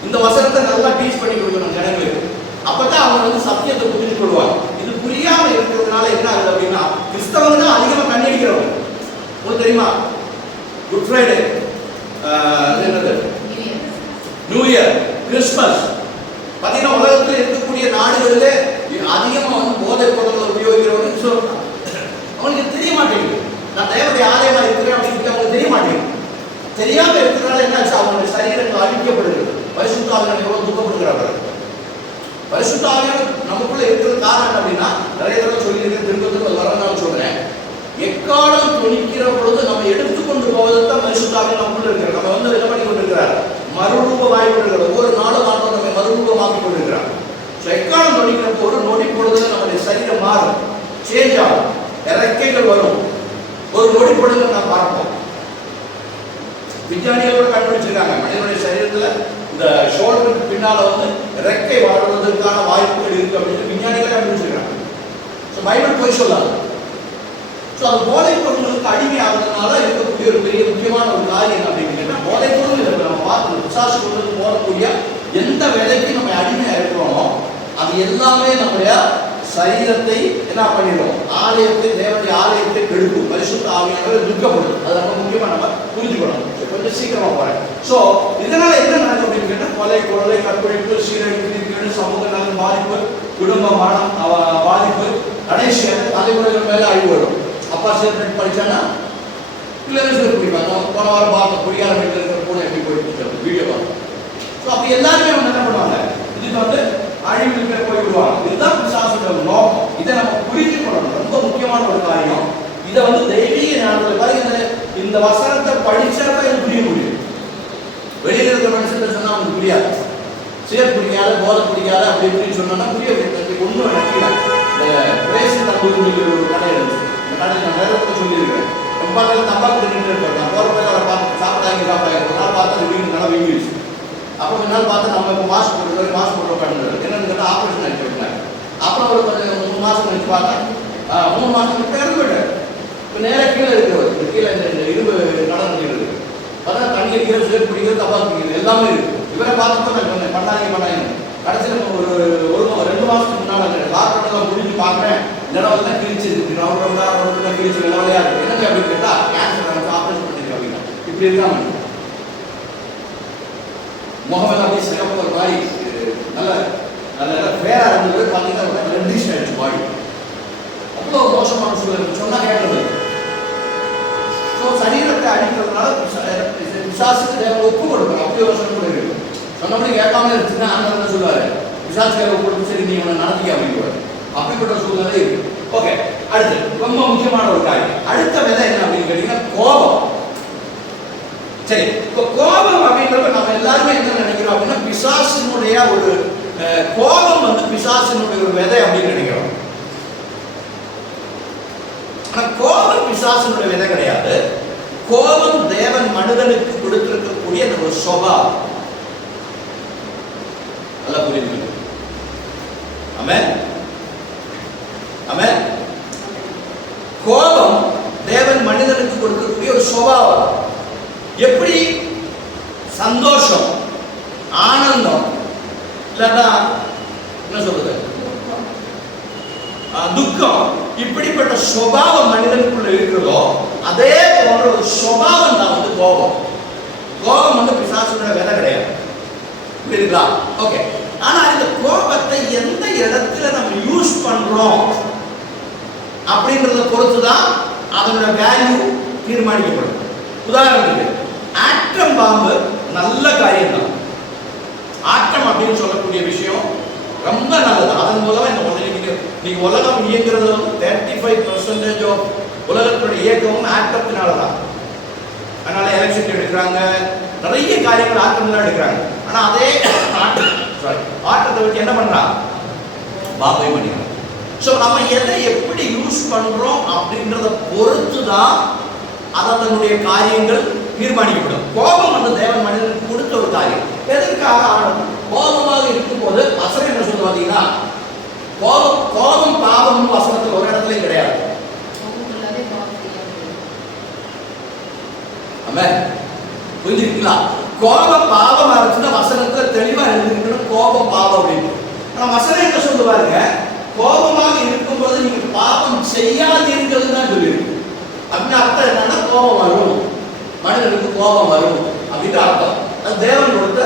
இந்த வசனத்தை நல்லா டீச் பண்ணி கொடுக்கணும் ஜனங்களுக்கு. அப்பதான் அவங்க வந்து சத்தியத்தை புரிஞ்சு கொள்வாங்க. இது புரியாம இருக்கிறதுனால என்ன ஆகுது அப்படின்னா கிறிஸ்தவங்க தான் அதிகமாக கண்ணடிக்கிறவங்க. உங்களுக்கு தெரியுமா? குட் ஃப்ரைடே, என்னது நியூ இயர், கிறிஸ்மஸ் பார்த்தீங்கன்னா உலகத்தில் இருக்கக்கூடிய நாடுகளில் அதிகமாக வந்து போதைப் பொருட்களை உபயோகிக்கிறவங்க. அவங்களுக்கு தெரிய மாட்டேங்குது நான் தேவனுடைய ஆலயமா இருக்கிறேன் அப்படின்னு அவங்களுக்கு தெரிய மாட்டேங்குது. தெரியாம இருக்கிறதுனால என்ன ஆச்சு? அவங்களுடைய சரீரங்கள் அழிக்கப்படுகிறது. பரிசுத்த ஆவியானவர் எவ்வளவு துக்கப்படுகிறார்கள். பரிசுத்த ஆவியானவர் நமக்குள்ள இருக்கிறது காரணம் அப்படின்னா நிறைய தடவை சொல்லியிருக்கேன், திரும்பத்துக்கு வரனால சொல்றேன். எக்காலம் துணிக்கிற பொழுது நம்ம எடுத்துக்கொண்டு போவதுதான் பரிசுத்த ஆவியானவர் நமக்குள்ள இருக்கிறார். நம்ம வந்து என்ன பண்ணி கொண்டிருக்கிறார்? மறுரூபமாகி கொண்டிருக்கிறார். ஒவ்வொரு நாளும் ஆண்டு நம்ம மறுரூபமாக்கி கொண்டிருக்கிறார். எக்காலம் துணிக்கிறப்போ ஒரு நொடி பொழுதுல நம்முடைய சரீரம் மாறும், சேஞ்ச் ஆகும், இறக்கைகள் வரும். ஒரு நொடி பொழுது நான் பார்ப்போம். விஞ்ஞானிகளோட கண்டுபிடிச்சிருக்காங்க மனிதனுடைய சரீரத்துல இந்த ஷோல்டருக்கு பின்னால வந்து ரெக்கை வாழ்வதற்கான வாய்ப்புகள் இருக்கு அப்படின்னு விஞ்ஞானிகளே கண்டுபிடிச்சிருக்காங்க. ஸோ பைபிள் போய் சொல்லாது. ஸோ அது போதைப் பொருட்களுக்கு அடிமை ஆகுறதுனால இருக்கக்கூடிய ஒரு பெரிய முக்கியமான ஒரு காரியம் அப்படின்னு கேட்டால் போதைப் பொருள் இல்லை. நம்ம பார்த்து பிசாசு கொண்டு போகக்கூடிய எந்த வேலைக்கு நம்ம அடிமையாக இருக்கிறோமோ அது எல்லாமே நம்முடைய சரீரத்தை என்ன பண்ணிடுவோம்? ஆலயத்தை, தேவனுடைய ஆலயத்தை கெடுக்கும். பரிசுத்த ஆவியானவர் துக்கப்படும். அது ரொம்ப முக்கியமாக நம்ம புரிஞ்சுக்கணும். கொஞ்சம் சீக்கிரமா போறேன். ஸோ இதனால என்ன நடக்கும் அப்படின்னு கேட்டால் கொலை, கொள்ளை, கற்பழிப்பு, சீரழிப்பு, சமூக நலன் பாதிப்பு, குடும்ப மனம் பாதிப்பு, கடைசியாக தலைமுறைகள் மேல அழிவு வரும். அப்பா சேர்த்து படிச்சானா பிள்ளைங்க சேர்த்து பிடிப்பாங்க. போன வாரம் பார்த்த பொடியார வீட்டில் இருக்கிற பூனை எப்படி போயிட்டு வீடியோ பார்த்தோம். ஸோ அப்போ எல்லாருமே அவங்க என்ன பண்ணுவாங்க? இதுக்கு வந்து அழிவுக்கு போய் விடுவாங்க. இதுதான் பிசாசுடைய நோக்கம். இதை நம்ம புரிஞ்சு கொள்ளணும். ரொம்ப முக்கியமான ஒரு காரியம். இதை வந்து தெய்வீக ஞானத்தில் பாருங்க. இந்த வசனத்தை படிச்சா தான் இது புரிய முடியும். வெளியில் இருக்கிற மனுஷன் சொன்னா அவனுக்கு புரியாது. சேர் பிடிக்காத, போதை பிடிக்காத அப்படி இப்படின்னு சொன்னா புரிய ஒன்றும் நினைக்கல. இந்த பிரேசன் தம்பூர் ஒரு கடை இருந்துச்சு. இந்த கடையில் நான் நேரத்தில் சொல்லியிருக்கிறேன். ரொம்ப நாள் தம்பாக்கு தின்னுட்டு இருப்பார். நான் போகிற போய் அவரை பார்த்து சாப்பிட்டாங்க. ஒரு நாள் பார்த்து அது வீடு நல்லா வீங்கிடுச்சு. அப்போ கொஞ்ச நாள் பார்த்து நம்ம இப்போ மாஸ்க் போட்டு உட்காந்துருக்காரு. என்னன்னு கேட்டால் ஆப்ரேஷன் ஆகிட்டு. அப்புறம் ஒரு கொஞ்சம் 3 மாதம் கழிச்சு பார்த்தேன். 3 மாதம் கழிச்சு இறந்து போயிட்டார். இப்போ நேராக கீழே இருக்கிறவர், கீழே இந்த இரும்பு கடன் இருக்கு. பார்த்தா தண்ணி இருக்கிறது, சேர்த்து பிடிக்கிறது, தப்பா பிடிக்கிறது எல்லாமே இருக்கு. இவரை பார்த்துட்டு நான் சொன்னேன் பண்ணாங்க. கடைசியில் ஒரு 2 மாதத்துக்கு முன்னால் லாக்டவுன் முடிஞ்சு பார்க்குறேன். நிலவெல்லாம் கிழிச்சு இருக்கு. ரவுண்டாக கிழிச்சு நிலவலையா இருக்கு. என்னங்க அப்படின்னு கேட்டால் கேன்சர் வந்து ஆப்ரேஷன் பண்ணிருக்கேன் அப்படின்னா இப்படி இருக்காம முகமெல்லாம் அப்படியே சிறப்பு ஒரு மாதிரி நல்ல வேற இருந்தது. பார்த்தீங்கன்னா ரெட்டிஷ் ஆயிடுச்சு பாடி. அவ்வளோ மோசமான சூழல் சொன்னா கேட்டது. ஸோ சரீரத்தை அடிக்கிறதுனால பிசாசுக்கு தேவை ஒப்பு கொடுக்கணும். அப்படி ஒரு வசனம் கூட இருக்கு. சொன்னபடி கேட்காம இருந்துச்சுன்னா அந்த என்ன சொல்லுவாரு? பிசாசு தேவை கொடுத்து சரி நீ உன்னை நடத்திக்க அப்படிங்குவாரு. அப்படிப்பட்ட சூழ்நிலை இருக்கு. ஓகே, அடுத்து ரொம்ப முக்கியமான ஒரு காரியம். அடுத்த விதை என்ன அப்படின்னு கேட்டீங்கன்னா கோபம். சரி, இப்போ கோபம் அப்படின்றப்ப நம்ம எல்லாருமே என்ன நினைக்கிறோம் அப்படின்னா பிசாசினுடைய ஒரு கோபம் வந்து பிசாசினுடைய ஒரு விதை அப்படின்னு நினைக்கிறோம். ஆனா கோபம் பிசாசினுடைய விதை கிடையாது. கோபம் தேவன் மனிதனுக்கு கொடுத்திருக்கக்கூடிய ஒரு சுபாவம். நல்லா புரியுது? ஆமென், ஆமென். கோபம் தேவன் மனிதனுக்கு கொடுக்கக்கூடிய ஒரு சுபாவம். எப்படி சந்தோஷம், ஆனந்தம், இல்லைன்னா என்ன சொல்றது, துக்கம், இப்படிப்பட்ட சுபாவம் மனிதனுக்குள்ள இருக்கிறதோ அதே போன்ற ஒரு சுபாவம் தான் வந்து கோபம். கோபம் வந்து பிசாசுடைய வேலை கிடையாது. புரியுதுங்களா? ஓகே. ஆனா இந்த கோபத்தை எந்த இடத்துல நம்ம யூஸ் பண்றோம் அப்படின்றத பொறுத்துதான் அதனோட வேல்யூ தீர்மானிக்கப்படும். உதாரணத்துக்கு ஆட்டம் பாம்பு நல்ல காரியம் தான். ஆட்டம் அப்படின்னு சொல்லக்கூடிய விஷயம் ரொம்ப நல்லது. அதன் மூலமா இந்த நீங்க உலகம் இயங்குறது வந்து 35% உலகத்துடைய இயக்கமும் ஆட்டத்தினாலதான். அதனால எலெக்ஷன் எடுக்கிறாங்க, நிறைய காரியங்கள் ஆட்டம் தான் எடுக்கிறாங்க. ஆனா அதே ஆட்டத்தை வச்சு என்ன பண்றான்? பாபை பண்ணிக்கிறான். ஸோ நம்ம எதை எப்படி யூஸ் பண்றோம் அப்படின்றத பொறுத்து தான் அதனுடைய காரியங்கள் தீர்மானிக்கப்படும். கோபம் வந்து தேவன் மனிதனுக்கு கொடுத்த ஒரு காரியம். எதற்காக ஆடணும்? கோபமாக இருக்கும்போது வசனம் என்ன சொல்லுது பார்த்தீங்கன்னா, கோபம் பாவம் வசனத்தில் ஒரு இடத்துலையும் கிடையாது. புரிஞ்சுங்களா? கோபம் பாவமா இருந்துச்சுன்னா வசனத்துல தெளிவா எழுதிருக்கணும், கோபம் பாவம் அப்படின்னு. ஆனா வசனம் என்ன சொல்லுது பாருங்க, கோபமாக இருக்கும்போது நீங்க பாவம் செய்யாதீர்கள் தான் சொல்லியிருக்கு. அப்படின்னு அர்த்தம் என்னன்னா, கோபம் வரும், மனிதனுக்கு கோபம் வரும் அப்படின்னு அர்த்தம். அது தேவன் கொடுத்த.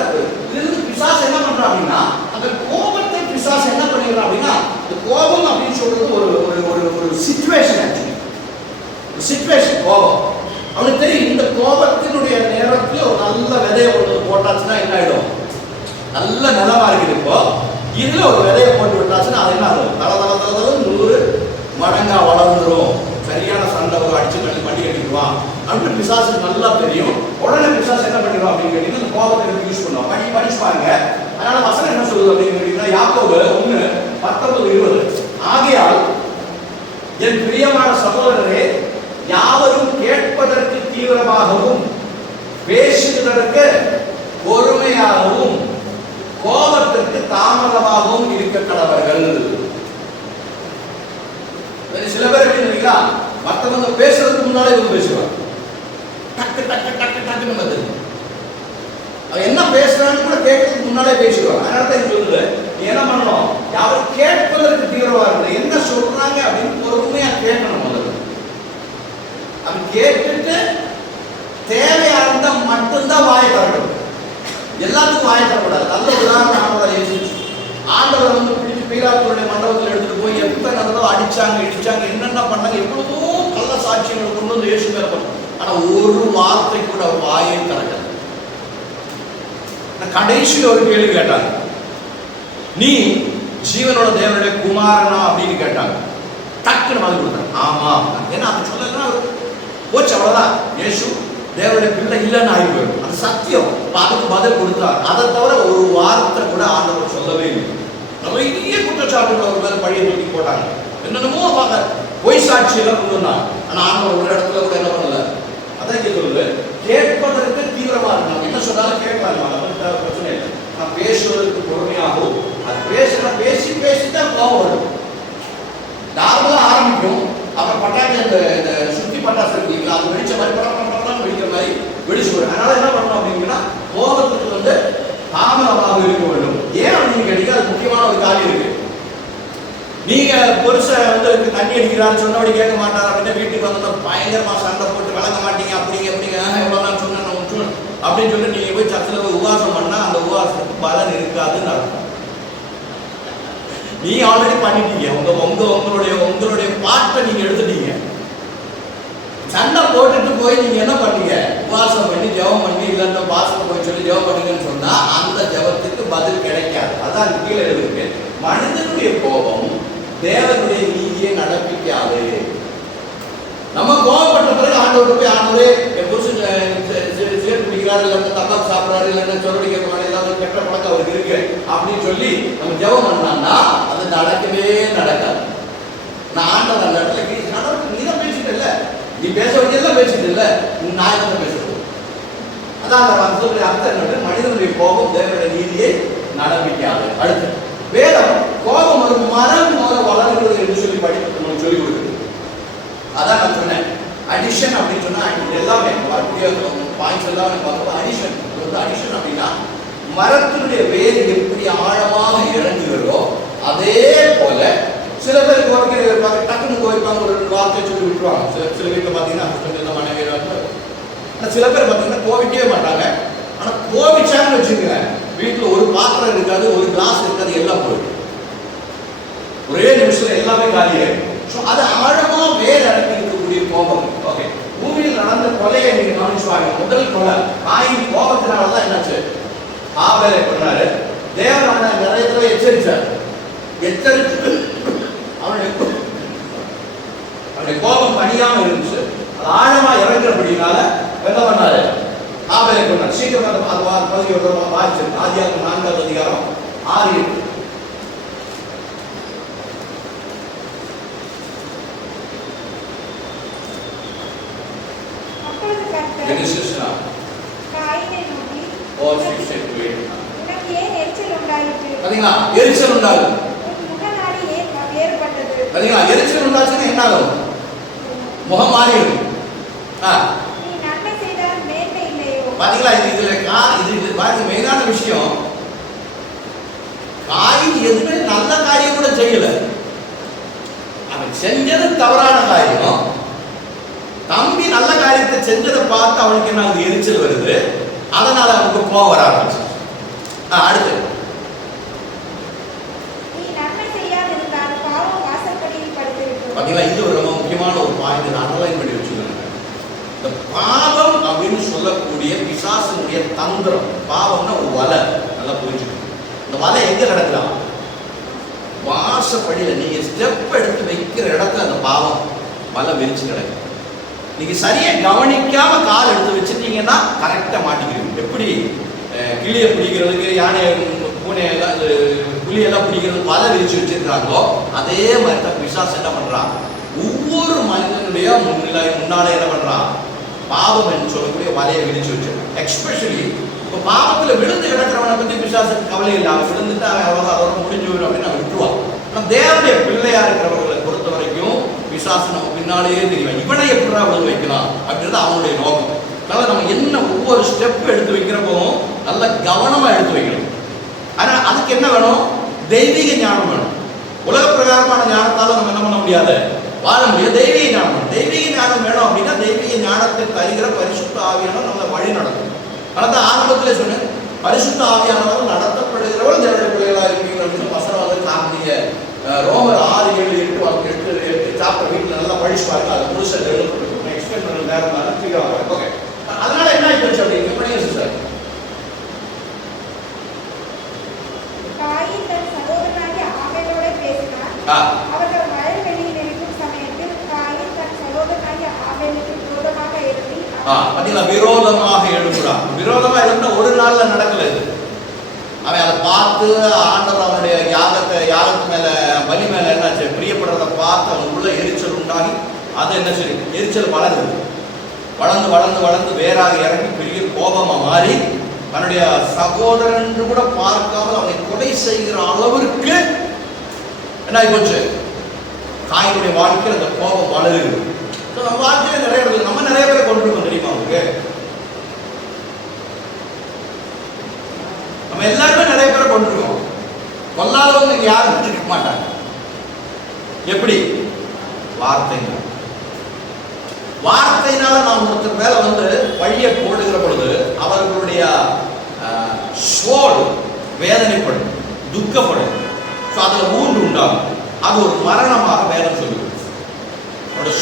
இதுல பிசாசு என்ன பண்றான் அப்படின்னா, அந்த கோபத்தை பிசாசு என்ன பண்ணிடுறான் அப்படின்னா, இந்த கோபம் அப்படின்னு சொல்றது ஒரு ஒரு ஒரு சிச்சுவேஷன். ஆக்சுவலி ஒரு சிச்சுவேஷன். கோபம் அவனுக்கு தெரியும், இந்த கோபத்தினுடைய நேரத்தில் ஒரு நல்ல விதையை ஒன்று போட்டாச்சுன்னா என்ன ஆயிடும்? நல்ல நிலமா இருக்குது. இப்போ இதுல ஒரு விதையை போட்டு விட்டாச்சுன்னா அது என்ன ஆகும்? தள 100 மடங்கா வளர்ந்துரும். சரியான சண்டை ஒரு அடிச்சு கட்டி பண்ணி கட்டிடுவான் அப்படின்னு பிசாசு நல்லா தெரியும். உடனே பிசாசு என்ன பண்ணிடுவான் அப்படின்னு கேட்டீங்கன்னா, இந்த கோபத்தை யூஸ் பண்ணுவான். படிச்சுப்பாங்க. அதனால வசனம் என்ன சொல்லுது அப்படின்னு கேட்டீங்கன்னா, யாக்கோபு 1:19-20 ஆகையால் என் பிரியமான சகோதரரே, யாவரும் கேட்பதற்கு தீவிரமாகவும் பேசுவதற்கு பொறுமையாகவும் கோபத்திற்கு தாமதமாகவும் இருக்க கடவர்கள். சில பேர் எப்படி நினைக்கிறா, மற்றவங்க பேசுறதுக்கு முன்னாலே இவங்க பேசுவாங்க. டக்கு டக்கு டக்கு டக்குன்னு வந்துருக்கு. அவன் என்ன பேசுறான்னு கூட கேட்கறதுக்கு முன்னாலே பேசுவாங்க. அதனால தான் சொல்லுது, நீ என்ன பண்ணணும்? யாரும் கேட்பதற்கு தீவிரமா இருக்கணும். என்ன சொல்றாங்க அப்படின்னு பொறுமையா கேட்கணும். முதல்ல அப்படி கேட்டுட்டு தேவையா இருந்தா மட்டும்தான் வாயை தரணும். எல்லாத்துக்கும் வாயை தரக்கூடாது. நல்ல உதாரணம் ஆண்டவர் ஆண்டவர் வந்து பிடிச்சி பீலாத்துடைய மண்டபத்தில் எடுத்துட்டு போய் எத்தனை தடவை அடிச்சாங்க, இடிச்சாங்க, என்னென்ன பண்ணாங்க, எவ்வளவோ கள்ள சாட்சியங்களை கொண்டு வந்து இயேசு மேல பண்ணாங்க. ஆனா ஒரு வார்த்தை கூட அவர் வாயை திறக்கல. கடைசியில் ஒரு கேள்வி கேட்டாங்க, நீ ஜீவனோட தேவனுடைய குமாரனா அப்படின்னு கேட்டாங்க. டக்குன்னு பதில் கொடுத்தாங்க, ஆமா. ஏன்னா அது சொல்லலைன்னா போச்சு, அவ்வளவுதான். இயேசு தேவனுடைய பிள்ளை இல்லைன்னு ஆகிப்போம். அது சத்தியம். அதுக்கு பதில் கொடுத்தார். அதை தவிர ஒரு வார்த்தை கூட ஆண்டவர் சொல்லவே இல்லை. நிறைய குற்றச்சாட்டுகள் அவர் மேல பழியை தூக்கி போட்டாங்க. என்னென்னமோ பார்க்க பொய் சாட்சியெல்லாம் கொண்டு வந்தாங்க. ஆனா ஆண்டவர் ஒரு இடத்துல கூட என்ன பண்ணல. அதான் சொல்லுது, கேட்பதற்கு தீவிரமா இருந்தாங்க. என்ன சொன்னாலும் கேட்கலாம், பிரச்சனை இல்லை. நான் பேசுவதற்கு பொறுமையாகும். அது பேசி பேசிதான் கோபம் வரும். நார்மலா ஆரம்பிக்கும். அப்புறம் பட்டாசு, இந்த சுத்தி பட்டாசு இருக்கீங்களா, அது வெடிச்ச மாதிரி படம் வெடிக்கிற மாதிரி வெடிச்சு வரும். அதனால என்ன பண்ணணும் அப்படின்னா, கோபத்துக்கு வந்து தாமதமாக இருக்க வேண்டும். ஏன் அப்படின்னு கேட்டீங்க, அது முக்கியமான ஒரு காரியம் இருக்கு. நீங்க புருஷ வந்து தண்ணி அடிக்கிறான்னு சொன்னபடி கேட்க மாட்டார் அப்படின்னா, வீட்டுக்கு வந்து பயங்கரமா சண்டை போட்டு விளங்க மாட்டீங்க, அப்படிங்க எவ்வளவு நான் சொன்னேன் அப்படின்னு சொல்லி நீங்க போய் சர்ச்சில் போய் உபவாசம் பண்ணா அந்த உபவாசத்துக்கு பலன் இருக்காதுன்னு அர்த்தம். நீ ஆல்ரெடி பண்ணிட்டீங்க. உங்களுடைய பாட்டை நீங்க எடுத்துட்டீங்க. சண்டை போட்டுட்டு போய் நீங்க என்ன பண்ணீங்க? உபவாசம் பண்ணி ஜெபம் பண்ணி இல்லைன்னா பாசத்தை போய் சொல்லி ஜெபம் பண்ணுங்கன்னு சொன்னா அந்த ஜெபத்துக்கு பதில் கிடைக்காது. அதான் கீழே இருக்கு, மனிதனுடைய கோபம் தேவனுடைய நீதியை நடப்பிக்காது. நம்ம கோபப்பட்ட பிறகு ஆண்டவருக்கு போய், ஆண்டவரே என் புருஷன் சிகரெட் பிடிக்கிறாரு, இல்லைன்னா தப்பாக்கு சாப்பிட்றாரு, இல்லைன்னா சொரடி கேட்கறாரு, ஏதாவது கெட்ட பழக்கம் அவருக்கு இருக்கு அப்படின்னு சொல்லி நம்ம ஜெபம் பண்ணான்னா அது நடக்கவே நடக்காது. நான் ஆண்டவர் அந்த இடத்துல நடக்கு, நீ தான் பேசிட்டு இல்லை, நீ பேச வேண்டியதெல்லாம் பேசிட்டு இல்லை, நான் என்ன பேசுறது. அதான் அந்த அர்த்தம் என்ன, மனிதனுடைய கோபம் தேவனுடைய நீதியை நடப்பிக்காது. அடுத்து வேதம் கோபம் ஒரு மரம் போல வளர்கிறது என்று சொல்லி படிப்பு சொல்லிக் கொடுக்குது. அதான் நான் சொன்னேன், அடிஷன் அப்படின்னு சொன்னா எல்லாமே பாயிண்ட்ஸ் எல்லாமே பார்க்கும்போது அடிஷன். அடிஷன் அப்படின்னா மரத்தினுடைய வேர் எப்படி ஆழமாக இறங்குகிறதோ அதே போல சில பேர் கோரிக்கை டக்குன்னு கோரிப்பாங்க, ஒரு 2 வார்த்தை சொல்லி விட்டுருவாங்க. சில வீட்டில் பார்த்தீங்கன்னா மனைவி, சில பேர் பார்த்தீங்கன்னா கோவிக்கவே மாட்டாங்க. ஆனால் கோவிச்சாங்கன்னு வச்சுக்கோங்க, வீட்டில் ஒரு பாத்திரம் இருக்காது, ஒரு கிளாஸ் இருக்காது, எல்லாம் போயிடும். ஒரே நிமிஷத்துல எல்லாமே காலியாயிடும். அது ஆழமா வேர் அடங்கி இருக்கக்கூடிய கோபம். ஓகே, பூமியில் நடந்த கொலையை நீங்க கவனிச்சுவாங்க. முதல் கொலை காயின் கோபத்தினாலதான் என்னாச்சு, ஆபேலை கொன்னாரு. தேவன் நிறைய தடவை எச்சரிச்சார். எச்சரிச்சு அவனுடைய கோபம் தனியாம இருந்துச்சு. ஆழமா இறங்குறபடினால என்ன பண்ணாரு? ஆபேலை கொண்டார். சீக்கிரம் அது பகுதி வாசிச்சு ஆதியாகமம் 4வது அதிகாரம் 6-8. Genesis or 6:8. பாத்தீங்களா? எரிச்சல் உண்டாகும். பாத்தீங்களா? எரிச்சல் உண்டாச்சுன்னா என்ன ஆகும்? முகம் மாறிடும். பாத்தீங்களா? இது பாருங்க, மெயினான விஷயம். காயின் எதுவுமே நல்ல காரியம் கூட செய்யல. அவன் செஞ்சது தவறான காரியம். தம்பி நல்ல காரியத்தை செஞ்சதை பார்த்து அவனுக்கு என்ன ஆகுது? எரிச்சல் வருது. அதனால அவனுக்கு கோபம் வர ஆரம்பிச்சு. அடுத்து பாத்தீங்களா? இது ஒரு ரொம்ப முக்கியமான ஒரு பாயிண்ட். அண்டர்லைன் பண்ணி வச்சுக்கோங்க. இந்த பாவம் அப்படின்னு சொல்லக்கூடிய பிசாசினுடைய தந்திரம். பாவம்னா ஒரு வலை. நல்லா புரிஞ்சுக்கணும். இந்த வலை எங்க நடக்கலாம்? வாசப்படியில நீங்க ஸ்டெப் எடுத்து வைக்கிற இடத்துல அந்த பாவம் வலை விரிச்சு கிடக்கு. நீங்க சரியா கவனிக்காம கால் எடுத்து வச்சிருந்தீங்கன்னா கரெக்டா மாட்டிக்கிறீங்க. எப்படி கிளியை பிடிக்கிறதுக்கு, யானை, பூனை எல்லாம், புலியெல்லாம் பிடிக்கிறதுக்கு வலை விரிச்சு வச்சிருக்காங்களோ அதே மாதிரி தான் பிசாசு என்ன பண்றான்? ஒவ்வொரு மனிதனுடைய முன்னாலே என்ன பண்றான்? பாவம் என்று சொல்லக்கூடிய வலையை விரிச்சு வச்சு. எக்ஸ்பெஷலி இப்போ பாவத்துல விழுந்து கிடக்கிறவனை பத்தி பிசாசுக்கு கவலை இல்லை. அவன் விழுந்துட்டு அவன் அதோட முடிஞ்சு விடும் அப்படின்னு அவன் விட்டுருவான். நம்ம தேவனுடைய பிள்ளையா இருக்கிறவர்களை பொறுத்த வரைக்கும் பிசாசு நம்ம பின்னாலேயே தெரியும். இவனை எப்படா விழுந்து வைக்கலாம் அப்படின்றது அவனுடைய நோக்கம். அதனால நம்ம என்ன ஒவ்வொரு ஸ்டெப் எடுத்து வைக்கிறப்போ நல்ல கவனமா எடுத்து வைக்கணும். ஆனா அதுக்கு என்ன வேணும்? தெய்வீக ஞானம் வேணும். உலக பிரகாரமான ஞானத்தால நம்ம என்ன பண்ண முடியாது? வாழ முடியாது. தெய்வீக ஞானம். தெய்வீக ஞானம் வேணும் அப்படின்னா தெய்வீக ஞானத்தை தருகிற பரிசுத்த ஆவியானவர் நம்மளை வழி நடத்தும். அதான் ஆரம்பத்திலே சொன்னேன், பரிசுத்த ஆவியானவர் நடத்தப்படுகிறவர் தேவனுடைய பிள்ளைகளா இருப்பீங்க அப்படின்னு வசனம் வந்து காட்டிய ரோமர் 6-7-8 சாப்டர் வீட்டில் நல்லா படிச்சு பாருங்க. அது முழுசா எழுதப்பட்டிருக்கும். எக்ஸ்பிளைன் பண்ண நேரம் தான் ஃப்ரீயாக. ஓகே, அதனால என்ன ஆயிடுச்சு அப்படிங்க பண்ணிடுச்சு சார். அவர்கள் வயல்வெளியில் இருக்கும் சமயத்தில் காயின் தன் சகோதரனாகிய ஆபேலுக்கு விரோதமாக எழும்பி பாத்தீங்களா? விரோதமாக எழுப்புறான். விரோதமா எழுந்தா ஒரு நாள்ல நடக்கல இது. அவன் அதை பார்த்து ஆண்டவர் அவனுடைய யாகத்து மேல, பலி மேல என்னாச்சு? பிரியப்படுறத பார்த்து அவன் உள்ள எரிச்சல் உண்டாகி அது என்ன சரி எரிச்சல் வளருது. வளர்ந்து வளர்ந்து வளர்ந்து வேறாக இறங்கி பெரிய கோபமா மாறி தன்னுடைய சகோதரன் கூட பார்க்காமல் அவனை கொலை செய்கிற அளவிற்கு என்ன போச்சு? காயினுடைய வாழ்க்கையில் அந்த கோபம் வளருது. நம்ம வாழ்க்கையில நிறைய இடத்துல நம்ம நிறைய பேரை கொண்டிருக்கோம் தெரியுமா உங்களுக்கு? நம்ம எல்லாருமே நிறைய பேரை கொண்டிருக்கோம். கொல்லாதவங்க யாரும் இருக்க மாட்டாங்க. எப்படி? வார்த்தையினால நாம் ஒருத்தர் மேல வந்து வழியை போடுகிற பொழுது அவர்களுடைய சோல் வேதனைப்படும், துக்கப்படும். அதுல ஊண்டு உண்டாகும். அது ஒரு மரணமாக வேதம் சொல்லுது. அவருடைய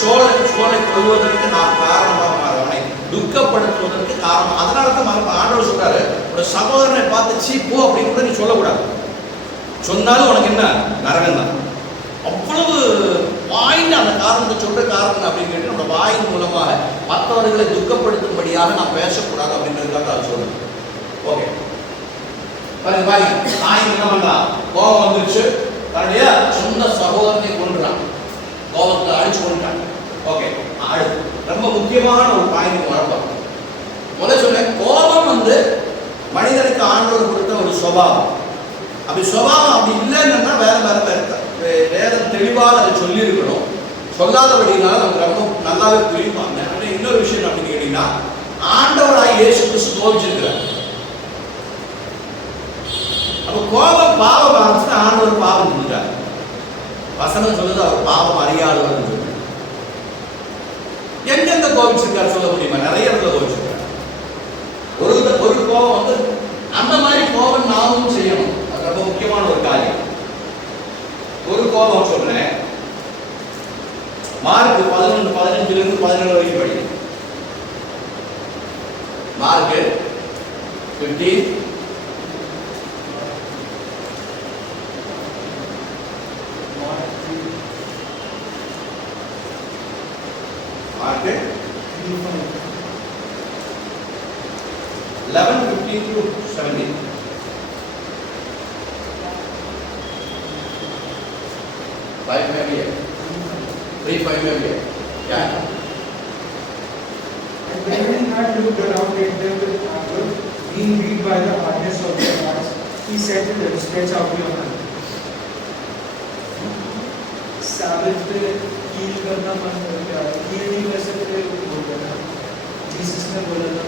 சோலை கொள்வதற்கு நான் காரணமாக அவனை துக்கப்படுத்துவதற்கு காரணம். அதனால தான் ஆண்டவர் சொல்றாரு, ஒரு சகோதரனை பார்த்து சீ போ அப்படின்னு கூட நீ சொல்லக்கூடாது. சொன்னாலும் உனக்கு என்ன? நரகம் தான். அவ்வளவு வாயின் அந்த காரணத்தை சொல்ற காரணம் அப்படின்னு கேட்டு நம்ம வாயின் மூலமாக மற்றவர்களை துக்கப்படுத்தும்படியாக நான் பேசக்கூடாது அப்படின்றதுக்காக அது சொல்றேன். ஓகே, பாருங்க, தாயின் என்ன பண்றான்? கோபம் வந்துருச்சு, தன்னுடைய சொந்த சகோதரனை கொன்றான், கோபத்தை அழிச்சு கொண்டான். ஓகே, அடுத்து ரொம்ப முக்கியமான ஒரு பாயிண்ட் வரப்போம். முதல்ல சொன்னேன், கோபம் வந்து மனிதனுக்கு ஆண்டவர் கொடுத்த ஒரு சுபாவம். அப்படி சுபாவம் அப்படி இல்லைன்னா வேதம் தெளிவாக அதை சொல்லி இருக்கணும். சொல்லாதபடினால நமக்கு ரொம்ப நல்லாவே புரியுவாங்க. இன்னொரு விஷயம் அப்படின்னு கேட்டீங்கன்னா, ஆண்டவராய் இயேசு கிறிஸ்து கோபிச்சிருக்கிறார். அப்ப கோபம் பாவம் ஆரம்பிச்சுன்னா ஆண்டவர் பாவம் செஞ்சார். வசனம் சொல்லுது அவர் பாவம் அறியாதவர் சொல்லு. எங்கெந்த கோபிச்சிருக்காரு சொல்ல முடியுமா? நிறைய இடத்துல கோபிச்சிருக்காரு. ஒரு கோபம் வந்து அந்த மாதிரி கோபம் நாமும் செய்யணும். அது ரொம்ப முக்கியமான ஒரு காரியம். ஒரு கோபம் சொல்றேன், மார்க் 11:15-17 வரைக்கும் படி. Mark 15 mark 11:15 to 17. 5 में भी है, 3:5 में भी है, क्या है? And Benjamin had looked around at them with anger, being grieved by the hardness of their hearts. He said to them, "Stretch out your hand." Sabbath पे हील करना मन कर गया, हील नहीं कर सकते बोल रहा था। जीसस ने बोला था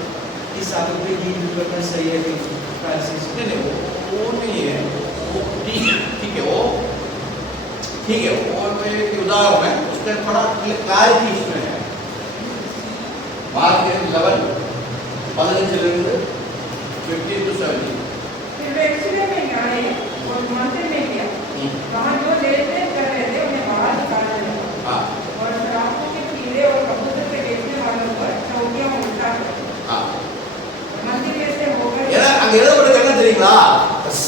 कि साबत पे हील करना सही है कि नहीं? नहीं, वो नहीं है, वो ठीक है, वो एक उदाहरण है, उसका थोड़ा क्लैरिटी इसमें है। Mark 11 15 to 17। फिर वे यरूशलेम में आए और मंदिर में गया। वहाँ जो लेनदेन कर रहे थे उन्हें बाहर निकाला गया और शराबों के पीने और कबूतर के बेचने वालों पर चौकियां उल्टा कर मंदिर में से होकर அங்க எழுதப்பட்டது என்ன தெரியுங்களா?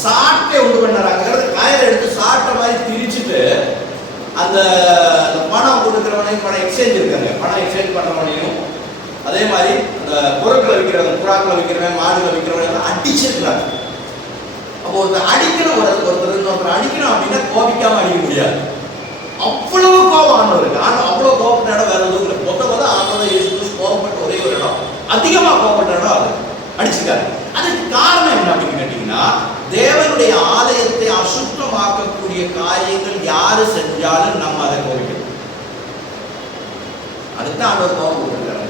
சாட்டை உண்டு பண்ணறாங்க, காயரை எடுத்து சாட்டை மாதிரி திரிச்சிட்டு அந்த பணம் கொடுக்கிறவனையும் பணம் எக்ஸ்சேஞ்ச் இருக்காங்க, பணம் எக்ஸ்சேஞ்ச் பண்றவனையும் அதே மாதிரி அந்த பொருட்களை விற்கிறவங்க, புறாக்களை விற்கிறவங்க, மாடுகளை விற்கிறவங்க அடிச்சிருக்காங்க. அப்போ ஒருத்தர் அடிக்கணும், ஒருத்தர் அடிக்கணும் அப்படின்னா கோபிக்காம அடிக்க முடியாது. அவ்வளவு கோபம் ஆனவருக்கு, அவ்வளவு கோபப்பட்ட இடம் வேற எதுவும் இல்லை. மொத்த ஆனவரை இயேசு கோபப்பட்ட ஒரே ஒரு இடம், அதிகமா கோபப்பட்ட இடம் அது அடிச்சுக்காரு. அதுக்கு காரணம் என்ன அப்படின்னு கேட்டீங்கன்னா, தேவனுடைய ஆலயத்தை அசுத்தமாக்கக்கூடிய காரியங்கள் யாரு செஞ்சாலும் நம்ம அதை கோபிக்கணும். அதுதான் ஆண்டவர் கோபம் கொடுத்திருக்காரு.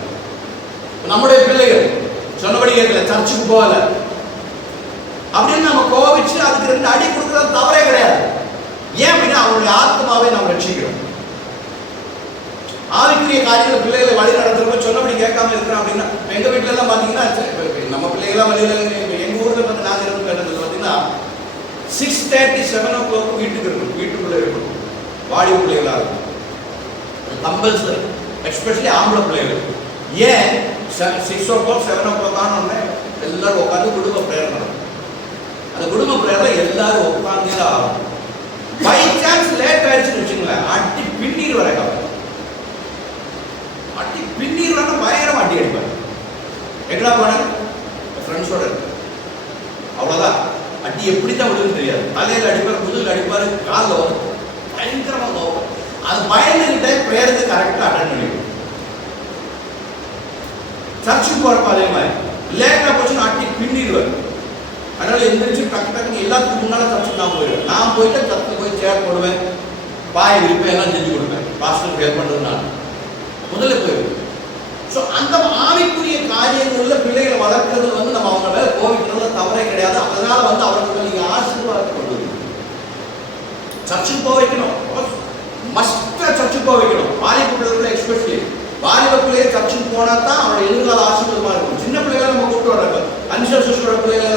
நம்முடைய பிள்ளைகள் சொன்னபடி கேட்கல, சர்ச்சுக்கு போகல அப்படின்னு நம்ம கோபிச்சு அதுக்கு 2 அடி கொடுக்கறது தவறே கிடையாது. ஏன் அப்படின்னா அவருடைய ஆத்மாவை நாம் ரட்சிக்கிறோம். ஆவிக்குரிய காரியங்கள் பிள்ளைகளை வழி நடத்துறப்ப சொன்னபடி கேட்காம இருக்கிறோம் அப்படின்னா, எங்க வீட்டுல எல்லாம் பாத்தீங்கன்னா, நம்ம பிள்ளைகளாம் வழியில எங்க ஊர்ல பார்த்து நாங்க இருந்து கேட்டது பாத்தீங்கன்னா 6:30 7 o'clock வீட்டுக்கு இருக்கணும், வீட்டுக்குள்ள இருக்கணும், வாடி பிள்ளைகளா இருக்கும். கம்பல்சரி, எஸ்பெஷலி ஆம்பளை பிள்ளைகள். ஏன் 6 o'clock 7 o'clock ஆனோடனே எல்லாரும் உட்காந்து குடும்ப பிரேயர் பண்ணணும். அந்த குடும்ப பிரேயர்ல எல்லாரும் உட்காந்து ஆகும். பை சான்ஸ் லேட் ஆயிடுச்சுன்னு வச்சுங்களேன், அடி பின்னீர் வர அடி பின்னீர் வர பயங்கரமா அடி அடிப்பாரு. எங்கடா போன ஃப்ரெண்ட்ஸோட இருக்கு, அவ்வளவுதான். அடி எப்படித்தான் விடுன்னு தெரியாது. தலையில அடிப்பாரு, முதுகில் அடிப்பாரு, காலில் வரும், பயங்கரமா கோபம். அது பயந்துகிட்டே பிரேயருக்கு கரெக்டா அட்டன் பண்ணிடும். சர்ச்சுக்கு போறப்ப அதே மாதிரி லேட்டா போச்சுன்னா அட்டி பின்னிடுவார். அதனால எந்திரிச்சு டக்கு எல்லாத்துக்கும் முன்னால சர்ச்சுக்கு நான் போயிடுவேன். நான் போயிட்டு சர்ச்சுக்கு போய் சேர் போடுவேன், பாய் விரிப்பேன், எல்லாம் செஞ்சு கொடுப்பேன். பாஸ்டருக்கு ஹெல்ப் பண்றது நான் முதல்ல போயிடுவேன். ஸோ அந்த ஆவிக்குரிய காரியங்கள்ல பிள்ளைகளை வளர்க்கறது நம்ம அவங்க மேல கோவிக்கிறது தவறே கிடையாது. அதனால அவர்களுக்கு நீங்க ஆசீர்வாதத்தை கொண்டு வரணும். சர்ச்சுக்கு போக வைக்கணும், மஸ்டா சர்ச்சுக்கு போக வைக்கணும். வாலிப பிள்ளைகளை எக்ஸ்பெஷலி வாலிப பிள்ளையை சர்ச்சுக்கு போனா தான் அவரோட எதிர்கால ஆசீர்வாதமா இருக்கும். சின்ன பிள்ளைகளை நம்ம கூப்பிட்டு வர்றப்ப அன்சோட பிள்ளைகளை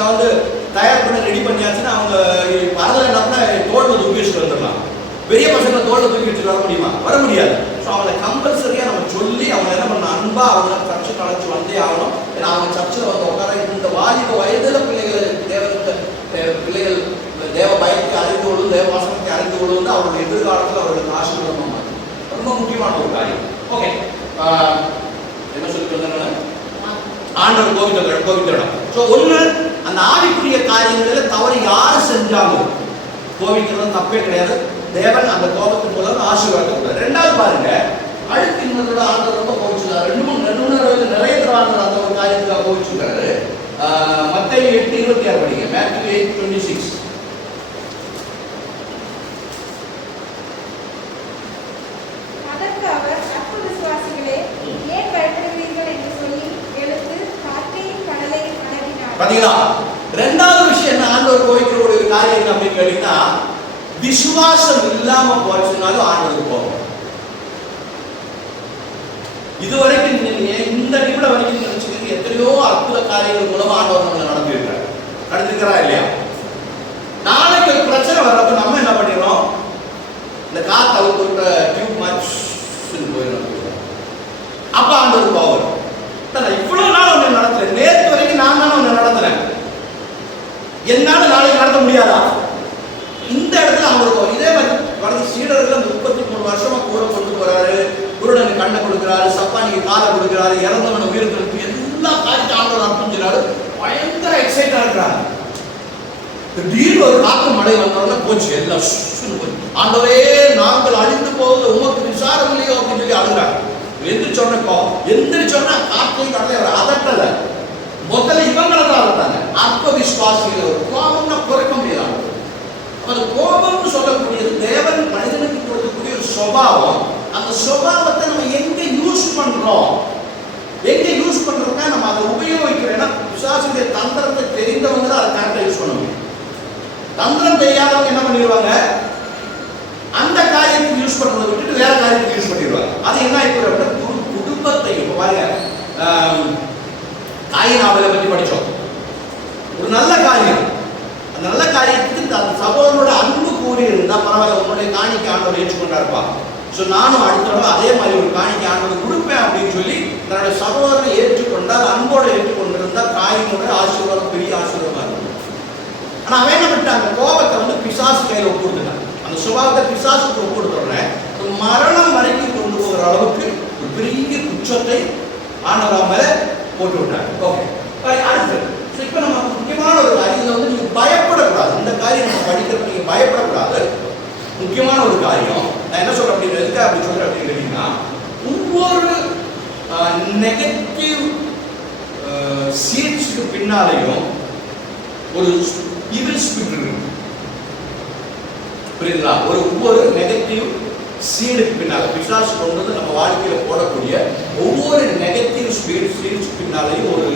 தயார் பண்ணி ரெடி பண்ணியாச்சுன்னா அவங்க வரல என்னன்னா தோல்ல தூக்கி வச்சுட்டு வந்துடலாம். பெரிய பசங்களை தோல்ல தூக்கி வச்சுட்டு வர முடியுமா? வர முடியாது. ஸோ அவங்களை கம்பல்சரியா நம்ம சொல்லி அவங்க என்ன பண்ண அன்பா அவங்க சர்ச்சுக்கு அழைச்சு வந்தே ஆகணும். ஏன்னா அவங்க சர்ச்சில் உட்கார இந்த வாலிப வயதுல பிள்ளைகள் பிள்ளைகள் தேவ பயத்தை அறிந்து கொள்ளும், தேவ வாசனத்தை அறிந்து கொள்வது அவருடைய எதிர்காலத்தில் அவர்களுக்கு ஆசீர்வாதமாக ரொம்ப முக்கியமான ஒரு காரியம். ஓகே, என்ன சொல்லி வந்தாங்க? ஆண்டவர் கோபித்தடம். ஸோ ஒன்று, அந்த ஆவிக்குரிய காரியங்களில் தவறு யார் செஞ்சாலும் கோபிக்கிறது தப்பே கிடையாது. தேவன் அந்த கோபத்தின் மூலம் ஆசீர்வாதம். ரெண்டாவது பாருங்க, அடுத்து இன்னொரு ஆண்டவர் ரொம்ப கோபிச்சுட்டார். 2 நிறைய ஆண்டவர் அந்த ஒரு காரியத்துக்காக கோபிச்சுட்டாரு. மத்தேயு 8:26 படிங்க. மேத்யூ 8:26. அதற்கு அவர், அற்புதவிசுவாசிகளே, ஏன் பயப்படுகிறீர்கள் என்று சொல்லி எழுந்து காற்றையும் கடலையும் அடக்கினார். பாத்தீங்களா? ரெண்டாவது விஷயம் என்ன ஆண்டவர் கோபிக்கிற ஒரு காரியம் அப்படின்னு கேட்டீங்கன்னா, விசுவாசம் இல்லாம போச்சுனாலும் ஆண்டவர் போகும். இதுவரைக்கும் நீங்க இந்த நிமிடம் வரைக்கும் நினைச்சுக்கிட்டு எத்தனையோ அற்புத காரியங்கள் மூலமா ஆண்டவர் நம்மளை நடத்திருக்கிறா இல்லையா? நாளைக்கு ஒரு பிரச்சனை வர்றப்ப நம்ம என்ன பண்ணிடுறோம்? இந்த காத்து அவுட் டியூப் மாதிரி போயிடும். அப்ப ஆண்டவர் போவார். இவ்வளவு நாள் ஒன்று நடத்துறேன், நேற்று வரைக்கும் நான் தானே ஒன்று நடத்துறேன், என்னால நாளைக்கு நடத்த முடியாதா? இந்த இடத்துல அவங்களுக்கு இதே மாதிரி வரது சீடர்கள் 33 வருஷமா கூட கொண்டு போறாரு. குருடனுக்கு கண்ணை கொடுக்குறாரு, சப்பானிக்கு காலை வருகிறாரு, இறந்தவனை உயிர்த்தெழுப்பி எல்லா காரியத்தை ஆண்டவர் அர்ப்பணிக்கிறாரு. பயங்கர எக்ஸைட்டா இருக்கிறாங்க. திடீர்னு ஒரு காற்று மழை வந்தோடனே போச்சு, எல்லாம் ஆண்டவரே நாங்கள் அழிந்து போவது உமக்கு விசாரம் இல்லையோ அப்படின்னு சொல்லி அழுகிறாங்க. எந்திரிச்சோன்னா காற்றையும் கடலை அதட்டல. முதல்ல இவங்களை தான் அழுத்தாங்க. அற்ப விசுவாசிகள் ஒரு கோபம்னா குறைக்க முடியாது. அது கோபம்னு சொல்லக்கூடியது தேவன் மனிதனுக்கு கொடுக்கக்கூடிய ஒரு சுபாவம். அந்த சுபாவத்தை நம்ம எங்க யூஸ் பண்றோம், எங்க யூஸ் பண்றோம்னா நம்ம அதை உபயோகிக்கிறோம். விசுவாசிய தந்திரத்தை தெரிந்தவங்க தான் அதை கரெக்டாக யூஸ் பண்ண முடியும். தந்திரம் தெரியாதவங்க என்ன பண்ணிடுவாங்க, அந்த காரியத்துக்கு யூஸ் பண்றதை விட்டுட்டு வேற காரியத்துக்கு யூஸ் பண்ணிடுவாங்க. அது என்ன ஆயிடுச்சு, குடும்பத்தை இப்போ பாருங்க, காயின் ஆபேலை பற்றி படித்தோம். ஒரு நல்ல காரியம், அந்த நல்ல காரியத்துக்கு அந்த சகோதரனோட அன்பு கூறி இருந்தால் பரவாயில்ல, உன்னுடைய காணிக்கை ஆண்டவர் ஏற்றுக்கொண்டாருப்பா. ஸோ நானும் அடுத்தவங்க அதே மாதிரி ஒரு காணிக்கை ஆண்டவர் கொடுப்பேன் அப்படின்னு சொல்லி தன்னுடைய சகோதரனை ஏற்றுக்கொண்டால், அன்போடு ஏற்றுக்கொண்டிருந்தால் காயினோட ஆசீர்வாதம் பெரிய ஆசீர்வாதமாக இருக்கும். ஆனால் அவன் என்ன பண்ணிட்டாங்க, கோபத்தை வந்து பிசாசு கையில் ஒப்புடுத்துட்டாங்க. அந்த சுபாவத்தை பிசாசுக்கு ஒப்புடுத்தோடனே மரணம் வரைக்கும் கொண்டு போகிற அளவுக்கு ஒரு பெரிய குற்றத்தை ஆண்டவர் மேலே போட்டு விட்டாங்க. ஓகே, அடுத்து இப்போ நம்ம முக்கியமான ஒரு காரியம் வந்து நீங்கள் பயப்படக்கூடாது. இந்த காரியம் நம்ம படிக்கிறப்ப நீங்கள் பயப்படக்கூடாது. முக்கியமான ஒரு காரியம் நான் என்ன சொல்கிறேன் அப்படிங்கிறதுக்கு அப்படி சொல்கிறேன் அப்படின்னு கேட்டிங்கன்னா, ஒவ்வொரு நெகட்டிவ் சீட்ஸ்க்கு பின்னாலையும் ஒரு ஈவில் ஸ்பிரிட் இருக்கு. புரியுதுங்களா? ஒவ்வொரு நெகட்டிவ் சீடுக்கு பின்னால் பிசாசு கொண்டு வந்து நம்ம வாழ்க்கையில் போடக்கூடிய ஒவ்வொரு நெகட்டிவ் சீட்ஸ் பின்னாலையும் ஒரு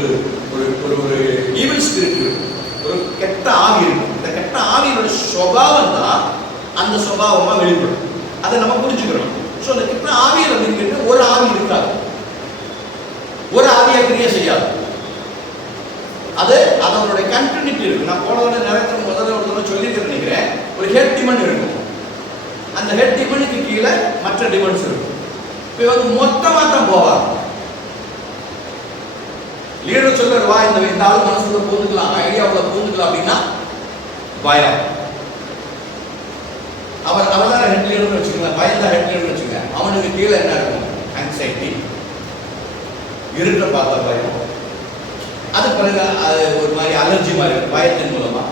ஒரு ஒரு ஈவில் ஸ்பிரிட் இருக்கு, ஒரு கெட்ட ஆவி இருக்கு. இந்த கெட்ட ஆவியோட சுபாவம் தான் அந்த சுபாவமாக வெளிப்படும். அதை நம்ம புரிஞ்சுக்கிறோம். ஸோ அந்த கெட்ட ஆவியில் அப்படிங்கிறது ஒரு ஆவி இருக்காது, ஒரு ஆவியை கிரியை செய்யாது. அது அதனுடைய கண்டினியூட்டி இருக்கு. நான் போனவொடனே நேரத்தில் முதல்ல ஒரு சொல்லிட்டு நினைக்கிறேன், ஒரு ஹெட் டிமன் இருக்கும். அந்த ஹெட் டிமனுக்கு கீழே மற்ற டிமன்ஸ் இருக்கும். இப்போ வந்து மொத்தமாக தான் போவார். லீடர் சொல்றாரு, வா இந்த ஆள் மனசுல பூந்துக்கலாம், ஐடியாவில் பூந்துக்கலாம் அப்படின்னா பயம். அவர் தான் ஹெட் லீடர்னு வச்சுக்கலாம், பயம் தான் ஹெட் லீடர்னு வச்சுங்க. அவனுக்கு கீழே என்ன இருக்கும், ஆங்ஸைட்டி, இருட்ட பார்த்த பயம். அது பிறகு அது ஒரு மாதிரி அலர்ஜி மாதிரி இருக்கும் பயத்தின் மூலமா,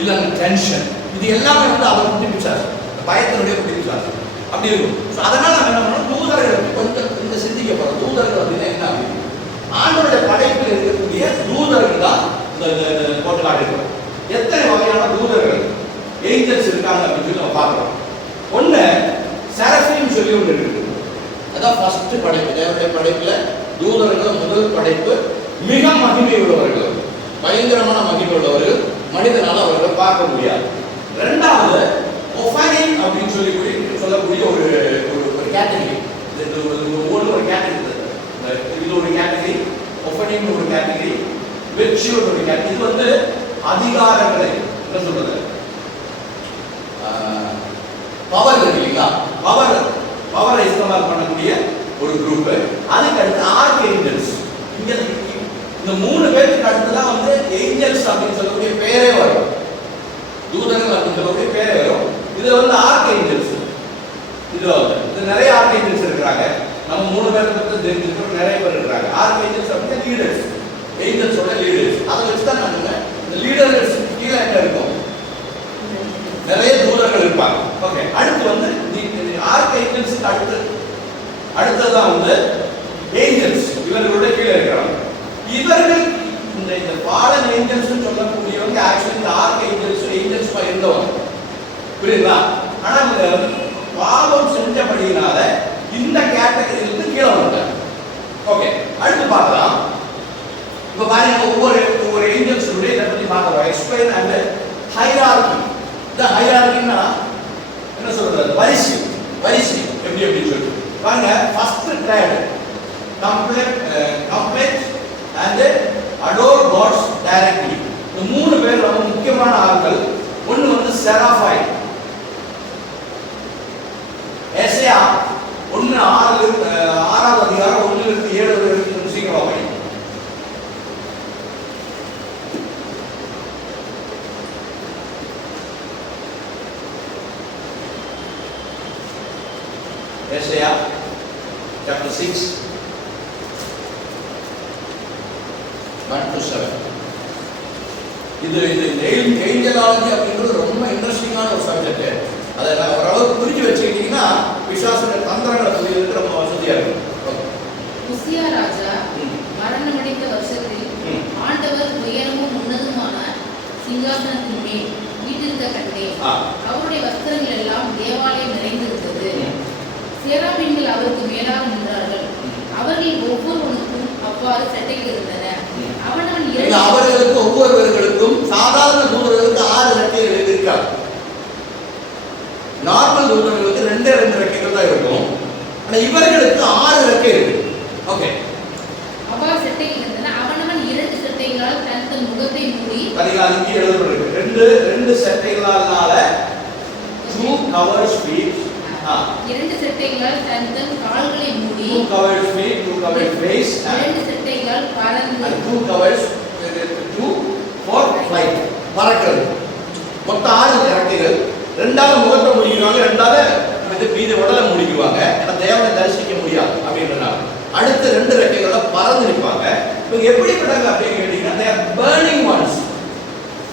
இல்லைங்க டென்ஷன். இது எல்லாமே வந்து அதை குட்டி பிடிச்சாரு, பயத்தினுடைய குட்டி பிடிச்சாரு அப்படி இருக்கும். ஸோ அதனால நம்ம என்ன பண்ணணும், தூதர்களுக்கு கொஞ்சம் இந்த சிந்திக்க போகிறோம். தூதர்கள் அப்படின்னா என்ன அப்படின்னு, ஆண்டோடைய படைப்பில் இருக்கக்கூடிய தூதர்கள் தான் இந்த கோட்பாடு இருக்கிறோம். எத்தனை வகையான தூதர்கள் ஏஞ்சல்ஸ் இருக்காங்க அப்படின்னு சொல்லி நம்ம பார்க்குறோம். ஒன்று செரஃபிம் சொல்லி ஒன்று இருக்கு. அதான் ஃபர்ஸ்ட் படைப்பு, தேவனுடைய படைப்பில் தூதர்கள் முதல் படைப்பு. மிக மகிமை உள்ளவர்கள், பயங்கரமான மகிமை உள்ளவர்கள், மனிதனால் அவர்களை பார்க்க முடியாது. ரெண்டாவது ஒஃபைன் அப்படின்னு சொல்லக்கூடிய ஒரு ஒரு கேட்டகரி. ஒவ்வொரு ஒரு கேட்டகரி, இது ஒரு கேட்டகரி, ஒஃபைன் ஒரு கேட்டகரி, வெற்றியோட ஒரு கேட்டகரி. இது வந்து அதிகாரங்களை என்ன சொல்றது, பவர் இருக்கு இல்லைங்களா, பவரை இஸ்தமால் பண்ணக்கூடிய ஒரு குரூப். அதுக்கு அடுத்து ஆர்க்ஏஞ்சல்ஸ். இங்க இந்த மூணு பேருக்கு அடுத்துதான் வந்து ஏஞ்சல்ஸ் அப்படின்னு சொல்லக்கூடிய பேரே வரும், தூதர்கள் அப்படின்னு சொல்லக்கூடிய பேரே வரும். இதுல வந்து ஆர்க்ஏஞ்சல்ஸ், இதுல வந்து நிறைய ஆர்க்ஏஞ்சல்ஸ் இருக்கிறாங்க. நம்ம மூணு பேரை பற்றி தெரிஞ்சுக்கிறோம், நிறைய பேர் இருக்கிறாங்க. ஆர்க்ஏஞ்சல்ஸ் அப்படின்னா லீடர்ஸ், ஏஞ்சல்ஸோட லீடர்ஸ். அதை வச்சுதான் நாங்க இந்த லீடர்ஸ் கீழே என்ன இருக்கும், நிறைய தூதர்கள் இருப்பாங்க. ஓகே, அடுத்து வந்து ஆர்க்ஏஞ்சல்ஸுக்கு அடுத்ததான் வந்து ஏஞ்சல்ஸ், இவர்களுடைய கீழே இருக்கிறாங்க. இவர்கள் இந்த ஃபாலன் ஏஞ்சல்ஸ் சொல்லக்கூடியவங்க ஆக்சுவலி இந்த ஆர்க்ஏஞ்சல்ஸ் ஏஞ்சல்ஸ் இருந்தவங்க, புரியுங்களா? ஆனா இந்த பாவம் செஞ்சபடியினால இந்த கேட்டகரியிலிருந்து கீழே வந்துட்டாங்க. ஓகே, அடுத்து பார்க்கலாம். இப்போ பாருங்க, ஒவ்வொரு ஏஞ்சல்ஸுடைய இதை பற்றி பார்க்குறோம். Explain and hierarchy. இந்த ஹைரார்கின்னா என்ன சொல்றது, வரிசை எப்படி அப்படின்னு சொல்லிட்டு பாருங்க. First triad complete and adore gods directly. இந்த மூணு பேர் ரொம்ப முக்கியமான ஆட்கள். ஒன்று வந்து செராஃபை, எசையா 6வது அதிகாரம் 1 to 7 வரைக்கும் சீக்கிரம் வாங்க. Isaiah chapter 6 1 to 7. இது ஏஞ்சலாலஜி அப்படின்றது ரொம்ப இன்ட்ரெஸ்டிங்கான ஒரு சப்ஜெக்ட். அதை ஓரளவுக்கு புரிஞ்சு வச்சுக்கிட்டீங்கன்னா பிசாசுடைய தந்திரங்களை புரியுறதுக்கு ரொம்ப வசதியா இருக்கும். உசியா ராஜா மரணமடைந்த வருஷத்தில் ஆண்டவர் உயரமும் உன்னதமான சிங்காசனத்தின் மேல் வீட்டிருக்க கண்டேன். அவருடைய வஸ்திரங்கள் எல்லாம் தேவாலயம் நிறைந்திருந்தது. சேராபீன்கள் அவருக்கு மேலாக நின்றார்கள். அவர்கள் ஒவ்வொருவனுக்கும் அவ்வாறு சட்டைகள் இருந்தன. அவர்களுக்கு ஒவ்வொருவர்களுக்கும் சாதாரண தூதர்களுக்கு 6 ரெக்கைகள் இருக்காது. நார்மல் தூதர்களுக்கு 2 ரெக்கைகள் தான் இருக்கும். ஆனா இவர்களுக்கு 6 ரெக்கை இருக்கு. ஓகே, அவ்வாறு சட்டைகள் இருந்தன. அவனவன் 2 சட்டைகளால் தன் முகத்தை மூடி. பாத்தீங்களா, இங்க எழுதப்பட்டிருக்கு 2 சட்டைகளால 2 covers feet. 2 சட்டைகளால் தன் கால்களை மூடி. 2 covers feet, 2 covers face. 2 சட்டைகளால் பறந்து. 2 covers 2 for flight. பறக்கிறது. மொத்தம் 6 ரெக்கைகள். 2ஆவது முகத்தை மூடிக்குவாங்க, 2ஆவது மீதி உடலை மூடிக்குவாங்க. ஏன்னா தேவனை தரிசிக்க முடியாது அப்படின்றனால. அடுத்து 2 ரெக்கைகளோட பறந்து நிற்பாங்க. இவங்க எப்படிப்பட்டாங்க அப்படின்னு கேட்டீங்கன்னா they are burning ones.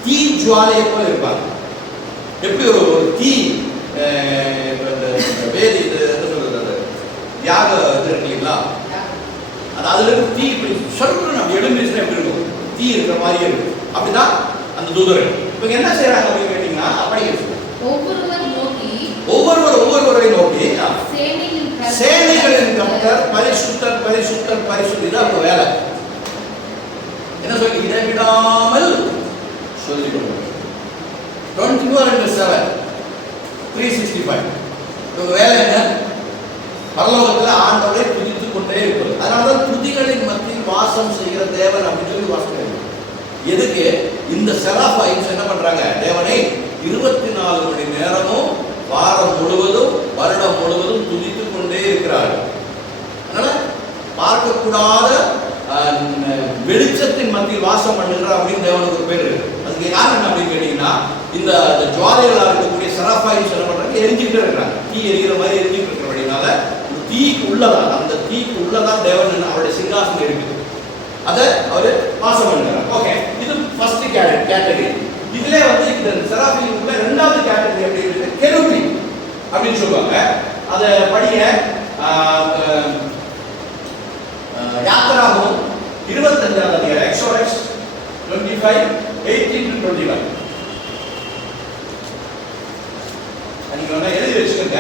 தீ ஜுவாலையை போல இருப்பாங்க. எப்படி ஒரு தீ வேதி இது என்ன சொல்றது, தியாக இது இருக்கீங்களா, அது அதுல இருந்து தீ இப்படி சொல்றேன் அப்படி எழுந்துச்சுன்னா எப்படி இருக்கும், தீ இருக்கிற மாதிரியே இருக்கும். அப்படிதான் அந்த தூதர்கள். இவங்க என்ன செய்யறாங்க அப்படின்னு கேட்டீங்கன்னா அப்படியே ஒவ்வொருவரை நோக்கி சேனைகளின் கர்த்தர் பரிசுத்தர் பரிசுத்தர் பரிசுத்தர், இது அவங்க வேலை. என்ன சொல்லி இடைவிடாமல் சொல்லிக் கொள்வாங்க. 24/7 365. இவங்க வேலை என்ன? பரலோகத்தில் ஆண்டவரை துதித்துக் கொண்டே இருப்பது. அதனாலதான் துதிகளின் மத்தியில் வாசம் செய்கிற தேவன் அப்படின்னு சொல்லி வாசிக்கிறாங்க. எதுக்கு? இந்த செராஃபைம்ஸ் என்ன பண்றாங்க? தேவனை 24 மணி நேரமும் வாரம் முழுவதும் வருடம் முழுவதும் துதித்துக் கொண்டே இருக்கிறார்கள். அதனால பார்க்கக்கூடாத வெளிச்சத்தின் மத்தியில் வாசம் பண்ணுகிறார் அப்படின்னு தேவனுக்கு ஒரு பேர் இருக்கு. அதுக்கு யார் என்ன அப்படின்னு கேட்டீங்கன்னா இந்த ஜுவாலைகளாக இருக்கக்கூடிய செராஃபைம்ஸ் என்ன பண்றாங்க? எரிஞ்சுக்கிட்டே இருக்கிறாங்க. தீ எரிகிற மாதிரி எரிஞ்சுட்டு இருக்கிறபடினால தீக்கு உள்ளதான், அந்த தீக்கு உள்ளதான் தேவன் அவருடைய சிங்காசனம் இருக்குது. அதை அவரு வாசம் பண்ணுறார். ஓகே, இது ஃபர்ஸ்ட் கேட்டகரி. இதுல இந்த செராஃபிம்ல 2வது கேட்டகரி எப்படி இருக்கு? கெரூபி அப்படின்னு சொல்லுவாங்க. அதை படிய யாத்திராகமம் 25ஆம் அதிகாரம் எக்ஸோடஸ் 25:18-21. நீங்க எழுதி வச்சுக்கோங்க.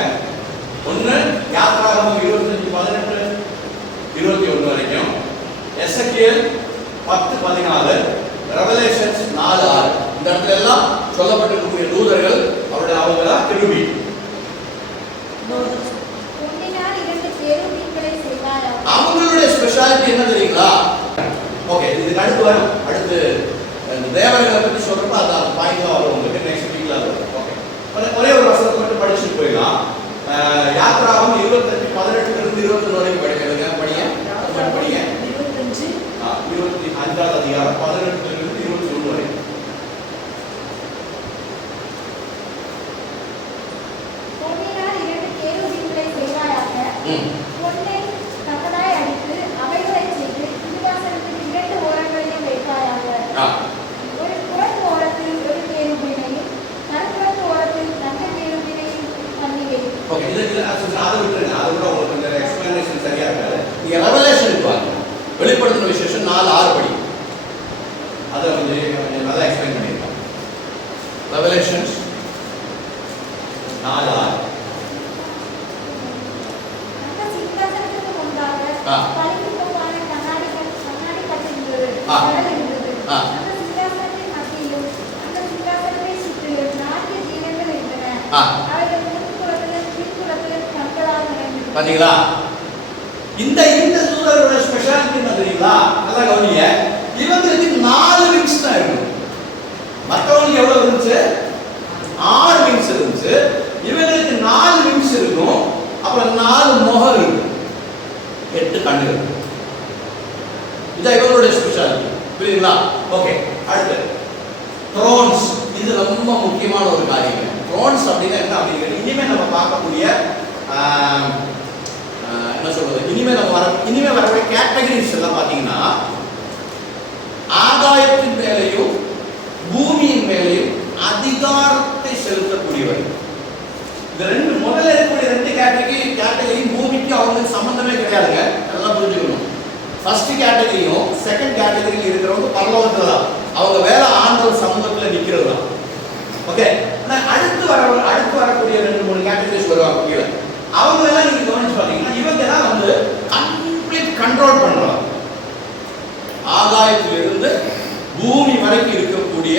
ஒன்னு யாத்திராகமம் 25:18-21 வரைக்கும், எசேக்கியேல் 10:14, ரெவலேஷன்ஸ் 4:6. இந்த இடத்துல எல்லாம் சொல்லப்பட்டிருக்கக்கூடிய தூதர்கள் அவங்க தான் கெரூபி. அவங்களுடைய ஸ்பெஷாலிட்டி என்ன தெரியுங்களா? ஓகே, இதுக்கு அடுத்து வரும். அடுத்து தேவர்களை பற்றி சொல்றப்ப அது பாயிண்ட் தான் வரும் உங்களுக்கு. நெக்ஸ்ட் வீக்ல வரும். ஓகே, ஒரே ஒரு வசனத்தை மட்டும் படிச்சுட்டு போயிடலாம். யாத்திராகமம் 25:18-21 வரைக்கும் படிக்கிறதுங்க. படிங்க 25ஆம் அதிகாரம் 18-21 வரைக்கும். ஓகே, இது அதை விட்டுருங்க. அது கூட உங்களுக்கு இந்த எக்ஸ்பிளனேஷன் சரியா இருக்காது. நீங்க ரெவலேஷன் பாருங்க. வெளிப்படுத்தின விசேஷம் 4:6 படி. அதை கொஞ்சம் நல்லா எக்ஸ்பிளைன் பண்ணியிருக்காங்க. ரெவலேஷன்ஸ் 4:6. பாத்தீங்களா? இந்த தூதரோட ஸ்பெஷாலிட்டி என்ன தெரியுங்களா? நல்லா கவனிங்க. இவங்களுக்கு 4 விங்ஸ் தான் இருக்கு. மற்றவங்களுக்கு எவ்வளவு இருந்துச்சு? 6 விங்ஸ் இருந்துச்சு. இவங்களுக்கு 4 விங்ஸ் இருக்கும். அப்புறம் 4 முகம் இருக்கு, 8 கண்ணுகள். இதான் இவங்களுடைய ஸ்பெஷாலிட்டி. புரியுதுங்களா? ஓகே, அடுத்து த்ரோன்ஸ். இது ரொம்ப முக்கியமான ஒரு காரியம். த்ரோன்ஸ் அப்படின்னா என்ன அப்படிங்கிறது இனிமே நம்ம பார்க்கக்கூடிய என்ன சொல்றது, இனிமே வரக்கூடிய கேட்டகரிஸ் எல்லாம் பார்த்தீங்கன்னா ஆகாயத்தின் மேலேயும் பூமியின் மேலேயும் அதிகாரத்தை செலுத்தக்கூடியவர். இந்த ரெண்டு முதல்ல இருக்கக்கூடிய ரெண்டு கேட்டகரியும் பூமிக்கு அவங்களுக்கு சம்பந்தமே கிடையாதுங்க, நல்லா புரிஞ்சுக்கணும். ஃபர்ஸ்ட் கேட்டகரியும் செகண்ட் கேட்டகரியில் இருக்கிறவங்க பரலோகத்துல தான், அவங்க வேலை ஆண்டவர் சமூகத்தில் நிற்கிறது தான். ஓகே, அடுத்து வரக்கூடிய 2-3 கேட்டகரிஸ் வருவாங்க கீழே. அவங்க எல்லாம் நீங்க கவனிச்சு பார்த்தீங்கன்னா இவங்க தான் வந்து கம்ப்ளீட் கண்ட்ரோல் பண்றாங்க. ஆகாயத்திலிருந்து பூமி வரைக்கும் இருக்கக்கூடிய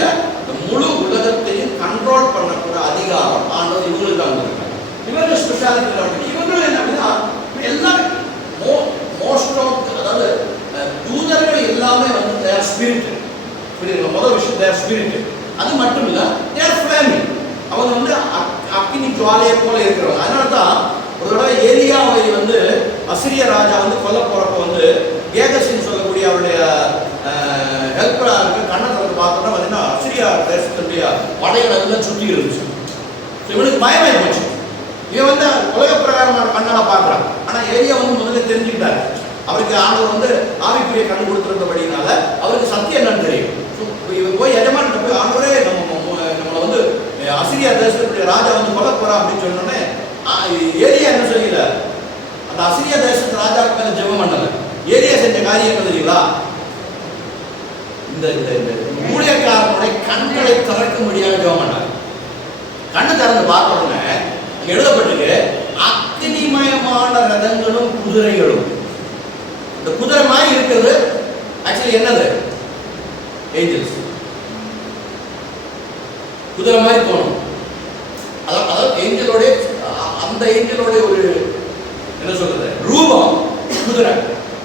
முழு உலகத்தையும் கண்ட்ரோல் பண்ணக்கூடிய அதிகாரம் ஆண்டவர் இவங்களுக்கு தான் வந்திருக்காங்க. இவங்க ஸ்பெஷாலிட்டி இவங்க என்ன அப்படின்னா எல்லாம் மோஸ்ட் ஆஃப், அதாவது தூதர்கள் எல்லாமே வந்து தேர் ஸ்பிரிட். புரியுதுங்களா? முதல் விஷயம் தேர் ஸ்பிரிட். அது மட்டும் இல்ல தேர் ஃப்ளேமிங், அவங்க வந்து அக்கினி ஜுவாலையை போல இருக்கிறவங்க. அதனால தான் ஒரு தடவை ஏலியாவை வந்து அசிரிய ராஜா வந்து கொல்ல போறப்ப வந்து கேகசின்னு சொல்லக்கூடிய அவருடைய ஹெல்ப்பரா இருக்கு கண்ணத்தை வந்து பார்த்தோம்னா பார்த்தீங்கன்னா அசிரியா தேசத்துடைய படைகள் எல்லாம் சுற்றி இருந்துச்சு. இவனுக்கு பயமாயி போச்சு. இவன் வந்து உலக பிரகாரமான கண்ணால பார்க்குறான். ஆனால் ஏலியா வந்து முதல்ல தெரிஞ்சுக்கிட்டாரு. அவருக்கு ஆண்டவர் வந்து ஆவிக்குரிய கண் கொடுத்துருந்தபடினால அவருக்கு சத்தியம் என்னன்னு தெரியும். இவர் போய் எஜமான்கிட்ட போய் ஆண்டவரே நம்மளை வந்து அசிரியா தேசத்துடைய ராஜா வந்து கொல்ல போறா அப்படின்னு சொன்னோடனே ஏலியா என்ன சொல்லல, அந்த அசிரியா தேசத்து ராஜாவுக்கு மேல ஜெபம் பண்ணல. ஏலியா செஞ்ச காரியம் என்ன தெரியுங்களா? இந்த ஊழியக்காரனுடைய கண்களை திறக்க முடியாத ஜெபம் பண்ணார். கண்ணை திறந்து பார்த்த உடனே எழுதப்பட்டிருக்கு, அக்னிமயமான ரதங்களும் குதிரைகளும். இந்த குதிரை மாதிரி இருக்கிறது ஆக்சுவலி என்னது? ஏஞ்சல்ஸ். குதிரை மாதிரி தோணும். அதாவது ஏஞ்சலோட, அந்த ஏஞ்சலோட ஒரு என்ன சொல்றது ரூபம்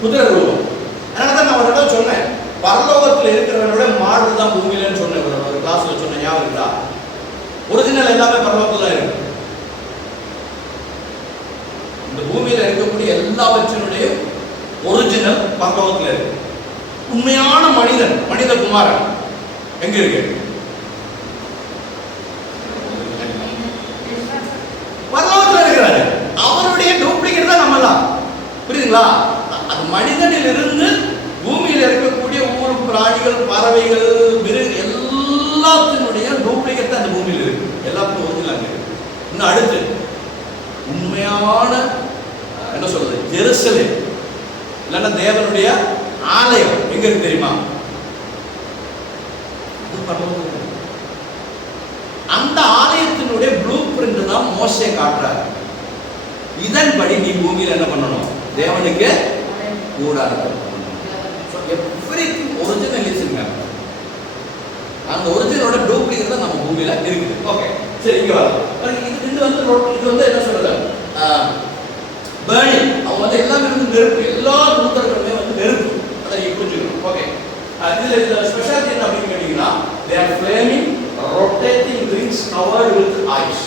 குதிரை ரூபம். அதனால தான் நான் ஒரு இடம் சொன்னேன், பரலோகத்தில் இருக்கிறவனோட மாடு தான் பூமியிலன்னு சொன்னேன். ஒரு கிளாஸ்ல சொன்னேன், ஞாபகம் இருக்கா? ஒரிஜினல் எல்லாமே பரலோகத்தில் தான் இருக்கு. இந்த பூமியில இருக்கக்கூடிய எல்லாவற்றினுடைய ஒரிஜினல் பரலோகத்தில் இருக்கு. உண்மையான மனித குமாரன் எங்க இருக்கு? பரலோகத்தில் இருக்கிறாரு. அவருடைய டூப்ளிகேட் தான் நம்மலாம். புரியுதுங்களா? அது மனிதனில் இருந்து பூமியில் இருக்கக்கூடிய ஊர் பிராணிகள், பறவைகள், எல்லாத்தினுடைய டூப்ளிகேட் தான் அந்த பூமியில் இருக்கு. எல்லாத்துக்கும் ஒரிஜினல் அங்க இருக்கு. இன்னும் அடுத்து உண்மையான என்ன சொல்றது ஜெருசலேம் இல்லைன்னா தேவனுடைய ஆலயம் எங்க இருக்கு தெரியுமா? அந்த ஆலயத்தினுடைய ப்ளூ பிரிண்ட் தான் மோசே காட்டுறாரு. இதன்படி நீ பூமியில் என்ன பண்ணணும்? தேவனுக்கு கூடாரம். எவ்ரிதிங் ஒரிஜினல் இருக்குங்க. அந்த ஒரிஜினலோட டூப்ளிகேட் தான் நம்ம பூமியில இருக்குது. ஓகே, சரி, இங்க வரலாம். இது வந்து என்ன சொல்றது பர்னிங். அவங்க வந்து எல்லாமே வந்து நெருப்பு, எல்லா தூதர்களுமே வந்து நெருப்பு. அதை நீங்க புரிஞ்சுக்கணும். ஓகே, இதுல ஸ்பெஷாலிட்டி என்ன அப்படின்னு கேட்டீங்கன்னா they are flaming rotating rings covered with ice.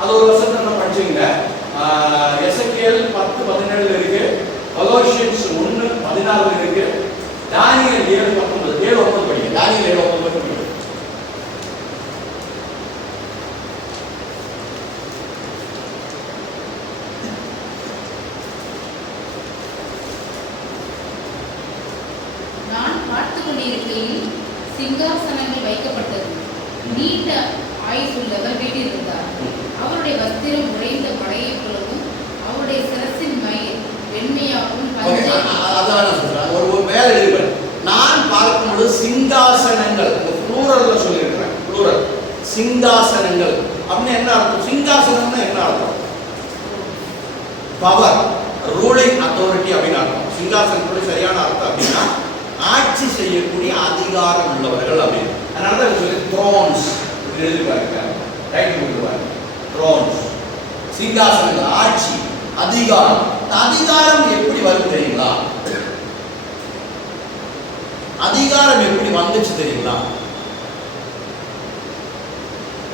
அது ஒரு வசனத்தை நம்ம படிச்சீங்க. எசேக்கியேல் 10:17 இருக்கு, கொலோசியன்ஸ் 1:14 இருக்கு, தானியேல் 7:19 படிங்க. தானியேல் 7:19 படிங்க. நான் பார்த்து கொண்டிருக்கையில் சிங்காசனங்கள் வைக்கப்பட்டது. நீண்ட ஆயுசுள்ளவர் வீட்டிருந்தார். அவருடைய வஸ்திரம் உடைந்த படையை போலவும் அவருடைய சிரசின் மயிர் வெண்மையாகவும் ஒரு மேல இருப்பேன். நான் பார்க்கும்போது சிங்காசனங்கள் ப்ளூரல்ல சொல்லியிருக்கிறேன். ப்ளூரல் சிங்காசனங்கள் அப்படின்னு என்ன அர்த்தம்? சிங்காசனம்னா என்ன அர்த்தம்? பவர், ரூலிங் அத்தாரிட்டி அப்படின்னு அர்த்தம். சிங்காசனத்துடைய சரியான அர்த்தம் அப்படின்னா ஆட்சி செய்யக்கூடிய அதிகாரம் உள்ளவர்கள் அப்படின்னு. அதனால தான் சொல்லி த்ரோன்ஸ் எழுதிப்பாருங்க, ரைட் கொடுத்துருவாங்க. த்ரோன்ஸ் சிங்காசனங்கள், ஆட்சி, அதிகாரம். அதிகாரம் எப்படி வரும் தெரியுங்களா? அதிகாரம் எப்படி வந்துச்சு தெரியுங்களா?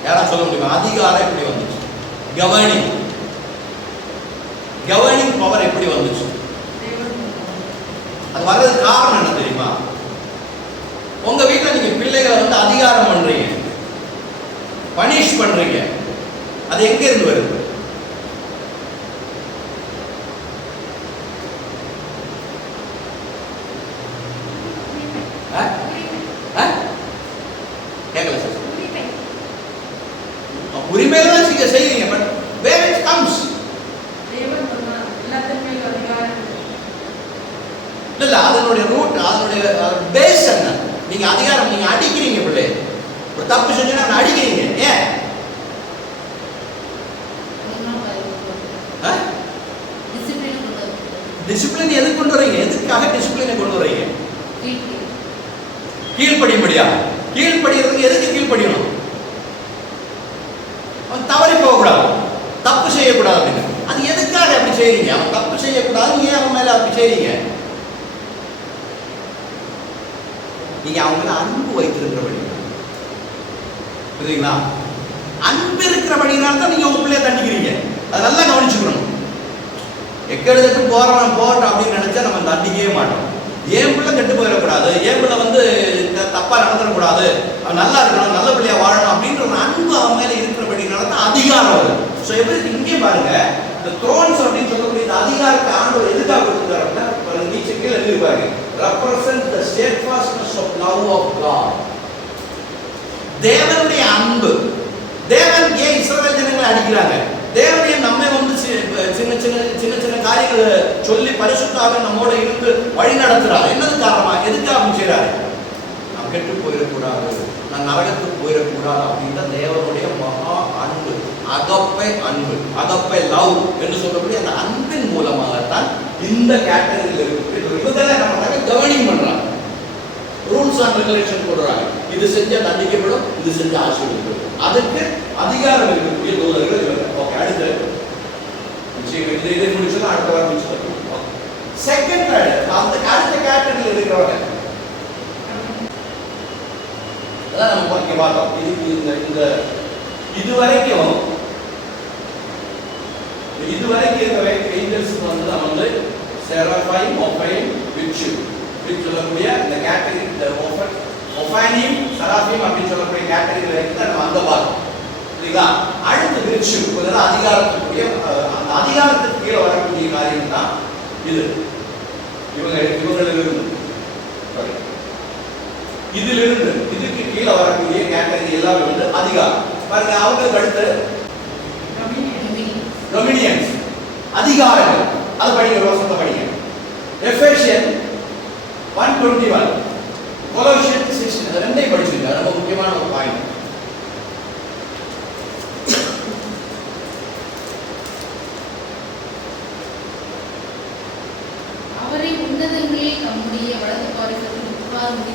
யாரா சொல்ல முடியுமா? அதிகாரம் எப்படி வந்துச்சு? கவர்னிங் பவர் எப்படி வந்துச்சு? அது வர்றது காரணம் என்ன தெரியுமா? உங்க வீட்டில் நீங்க பிள்ளைகளை வந்து அதிகாரம் பண்றீங்க, பனிஷ் பண்றீங்க. அது எங்க இருந்து வருது? அதனுடைய ரூட், அதனுடைய பேஸ் என்ன? நீங்க அதிகாரம், நீங்க அடிக்கிறீங்க பிள்ளை, ஒரு தப்பு செஞ்சீங்கன்னா அடிக்கிறீங்க. ஏன்? டிசிப்ளின் எதுக்கு கொண்டு வரீங்க? எதுக்காக டிசிப்ளினை கொண்டு வரீங்க? கீழ்ப்படியும்படியா? கீழ்ப்படிறதுக்கு எதுக்கு கீழ்ப்படியணும்? அவன் தவறி போகக்கூடாது, தப்பு செய்யக்கூடாது அப்படின்னு. அது எதுக்காக அப்படி செய்றீங்க? அவன் தப்பு செய்யக்கூடாது, ஏன் அவன் மேல அப்படி செய்றீங்க? நீங்க அவங்க மேல அன்பு வைத்திருக்கிறபடி, புரியுதுங்களா? அன்பு இருக்கிறபடினால தான் நீங்க உங்க பிள்ளைய தண்டிக்கிறீங்க. அதை நல்லா கவனிச்சுக்கணும். எக்கெடுத்து போறவன் போறோம் அப்படின்னு நினைச்சா நம்ம தண்டிக்கவே மாட்டோம். ஏன் பிள்ளை கெட்டு போயிடக்கூடாது, ஏன் பிள்ளை தப்பா நடந்துடக்கூடாது, அவன் நல்லா இருக்கணும், நல்ல பிள்ளையா வாழணும் அப்படின்ற ஒரு அன்பு அவன் மேல இருக்கிறபடினால தான் அதிகாரம் வருது. ஸோ எப்படி இங்கே பாருங்க, இந்த த்ரோன்ஸ் அப்படின்னு சொல்லக்கூடிய இந்த அதிகாரத்தை ஆண்டவர் எதுக்காக கொடுத்துருக்காருன்னா, நீச்சல் கீழே எழுதிருப்பாங்க, represent the steadfastness of love of God. தேவனுடைய அன்பு. தேவன் ஏன் இஸ்ரவேல் ஜனங்களை அடிக்கிறாங்க? தேவன் ஏன் நம்மை சின்ன சின்ன சின்ன சின்ன காரியங்களை சொல்லி பரிசுத்தாக நம்மோட இருந்து வழி நடத்துறாரு? என்னது காரணமா? எதுக்காக செய்யறாரு? நாம் கெட்டு போயிடக்கூடாது, நான் நரகத்துக்கு போயிடக்கூடாது அப்படின்ற தேவனுடைய மகா அன்பு, அகப்பை அன்பு, அகப்பை லவ் என்று சொல்லக்கூடிய அந்த அன்பின் மூலமாகத்தான் இந்த கேட்டகரியில் இருக்கு. இவங்களை நம்ம கவனிங் பண்றாங்க, ரூல்ஸ் அண்ட் ரெகுலேஷன் போடுறாங்க. இது செஞ்சா தண்டிக்கப்படும், இது செஞ்சா ஆசீர்வதிக்கப்படும். அதுக்கு அதிகாரம் இருக்கக்கூடிய தூதர்கள் இவங்க. ஓகே, அடுத்து இதை முடிச்சோம், அடுத்த வாரம் முடிச்சு. செகண்ட் அந்த அடுத்த கேட்டகரியில் இருக்கிறவங்க அதான் நம்ம இங்க பார்த்தோம். இதுக்கு இதுவரைக்கும் இருக்கிற ஏஞ்சல்ஸ் நம்ம செராஃபைம், ஒஃபைம், விச்சு சொல்லக்கூடிய இந்த கேட்டகரி, இந்த ஒஃபைனிம், செராஃபிம் அப்படின்னு சொல்லக்கூடிய கேட்டகரி வரைக்கும் தான் நம்ம அந்த பார்த்தோம். சரிங்களா? அடுத்து விச்சு அதிகாரத்துக்குரிய, அந்த அதிகாரத்துக்கு கீழே வரக்கூடிய காரியம் தான் இது. இவங்களிலிருந்து இதிலிருந்து இதுக்கு கீழே வரக்கூடிய கேட்டகரி எல்லாமே அதிகாரம். பாருங்க, அவங்களுக்கு அடுத்து டொமினியன்ஸ், அதிகாரங்கள். அது படிங்க, ரோசத்தை படிங்க. எஃபேசியன் 1:21, கொலோசியன் 6, ரெண்டையும் படிச்சிருக்காரு. ரொம்ப முக்கியமான ஒரு பாயிண்ட். அவரை உன்னதங்களில் நம்முடைய வலது பாரிசத்தில் உட்காரும்படி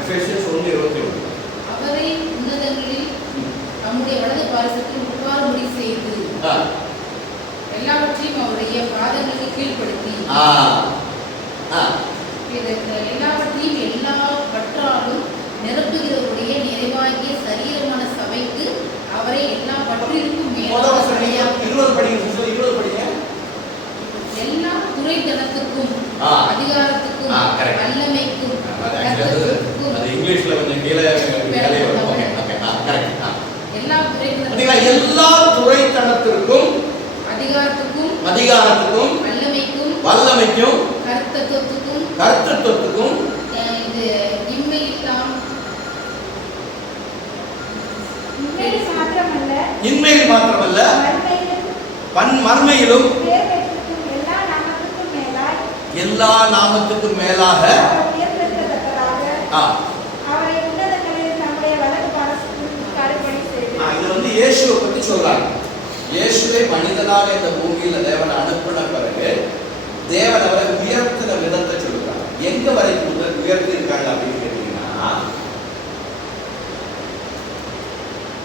எஃபேசியன்ஸ் 1:21. அவரை உன்னதங்களில் நம்முடைய வலது பாரிசத்தில் உட்காரும்படி செய்து எல்லாவற்றையும் அவருடைய பாதங்களுக்கு கீழ்ப்படுத்தி எல்லாவற்றையும் எல்லாவற்றாலும் நிரப்புகிறவருடைய நிறைவாகிய சரீரமான சபைக்கு அவரை எல்லா பற்றிற்கும் எல்லா துறைத்தனத்துக்கும் அதிகாரத்துக்கும் வல்லமைக்கும் எல்லா துறைத்தனத்திற்கும் அதிகாரத்துக்கும் வல்லமைக்கும் கர்த்தத்துவத்துக்கும் இன்மையில் மாத்திரமல்ல மர்மையிலும் எல்லா நாமத்துக்கும் மேலாக இது இயேசுவை பத்தி சொல்றாங்க. இயேசுவை மனிதனாக இந்த பூமியில தேவனை அனுப்பின பிறகு தேவன் அவரை உயர்த்தின விதத்தை சொல்றாங்க. எங்க வரைக்கும் உயர்த்தி இருக்காங்க அப்படின்னு கேட்டீங்கன்னா,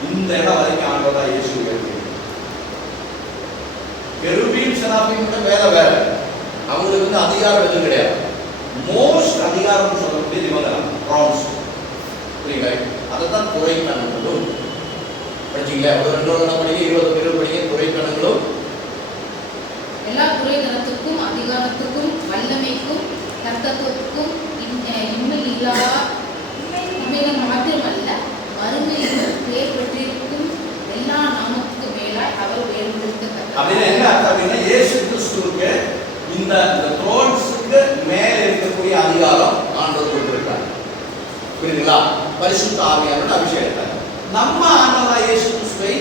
இந்த இடம் வரைக்கும் ஆண்டவரா இயேசு உயர்த்தி. கெருபீம் செராபீம் வேற வேற, அவங்களுக்கு அதிகாரம் எதுவும் கிடையாது. மோஸ்ட் அதிகாரம் சொல்லக்கூடிய இவங்க ப்ரான்ஸ், புரியுங்க? அதைத்தான் துறைக்கணங்களும் படிச்சீங்களா? ஒரு 2 படிங்க, 20 படிங்க. துறைக்கணங்களும் எல்லா துறைக்கணத்துக்கும் அதிகாரத்துக்கும் வல்லமைக்கும் கர்த்தத்துவத்துக்கும் இன்மையிலும் மாத்திரமல்ல மறுமையிலும் பெயர் பெற்றிருக்கும் எல்லா நாமத்துக்கும் மேலாய் அவர் உயர்ந்திருக்கிறார். அப்படின்னா என்ன அர்த்தம் அப்படின்னா, இயேசு கிறிஸ்துவுக்கு இந்த த்ரோன்ஸ்க்கு மேல இருக்கக்கூடிய அதிகாரம் ஆண்டவர் கொடுத்திருக்கார். புரியுதுங்களா? பரிசுத்த ஆவியானவரோட அபிஷேகத்தார். நம்ம ஆண்டவராகிய இயேசு கிறிஸ்துவை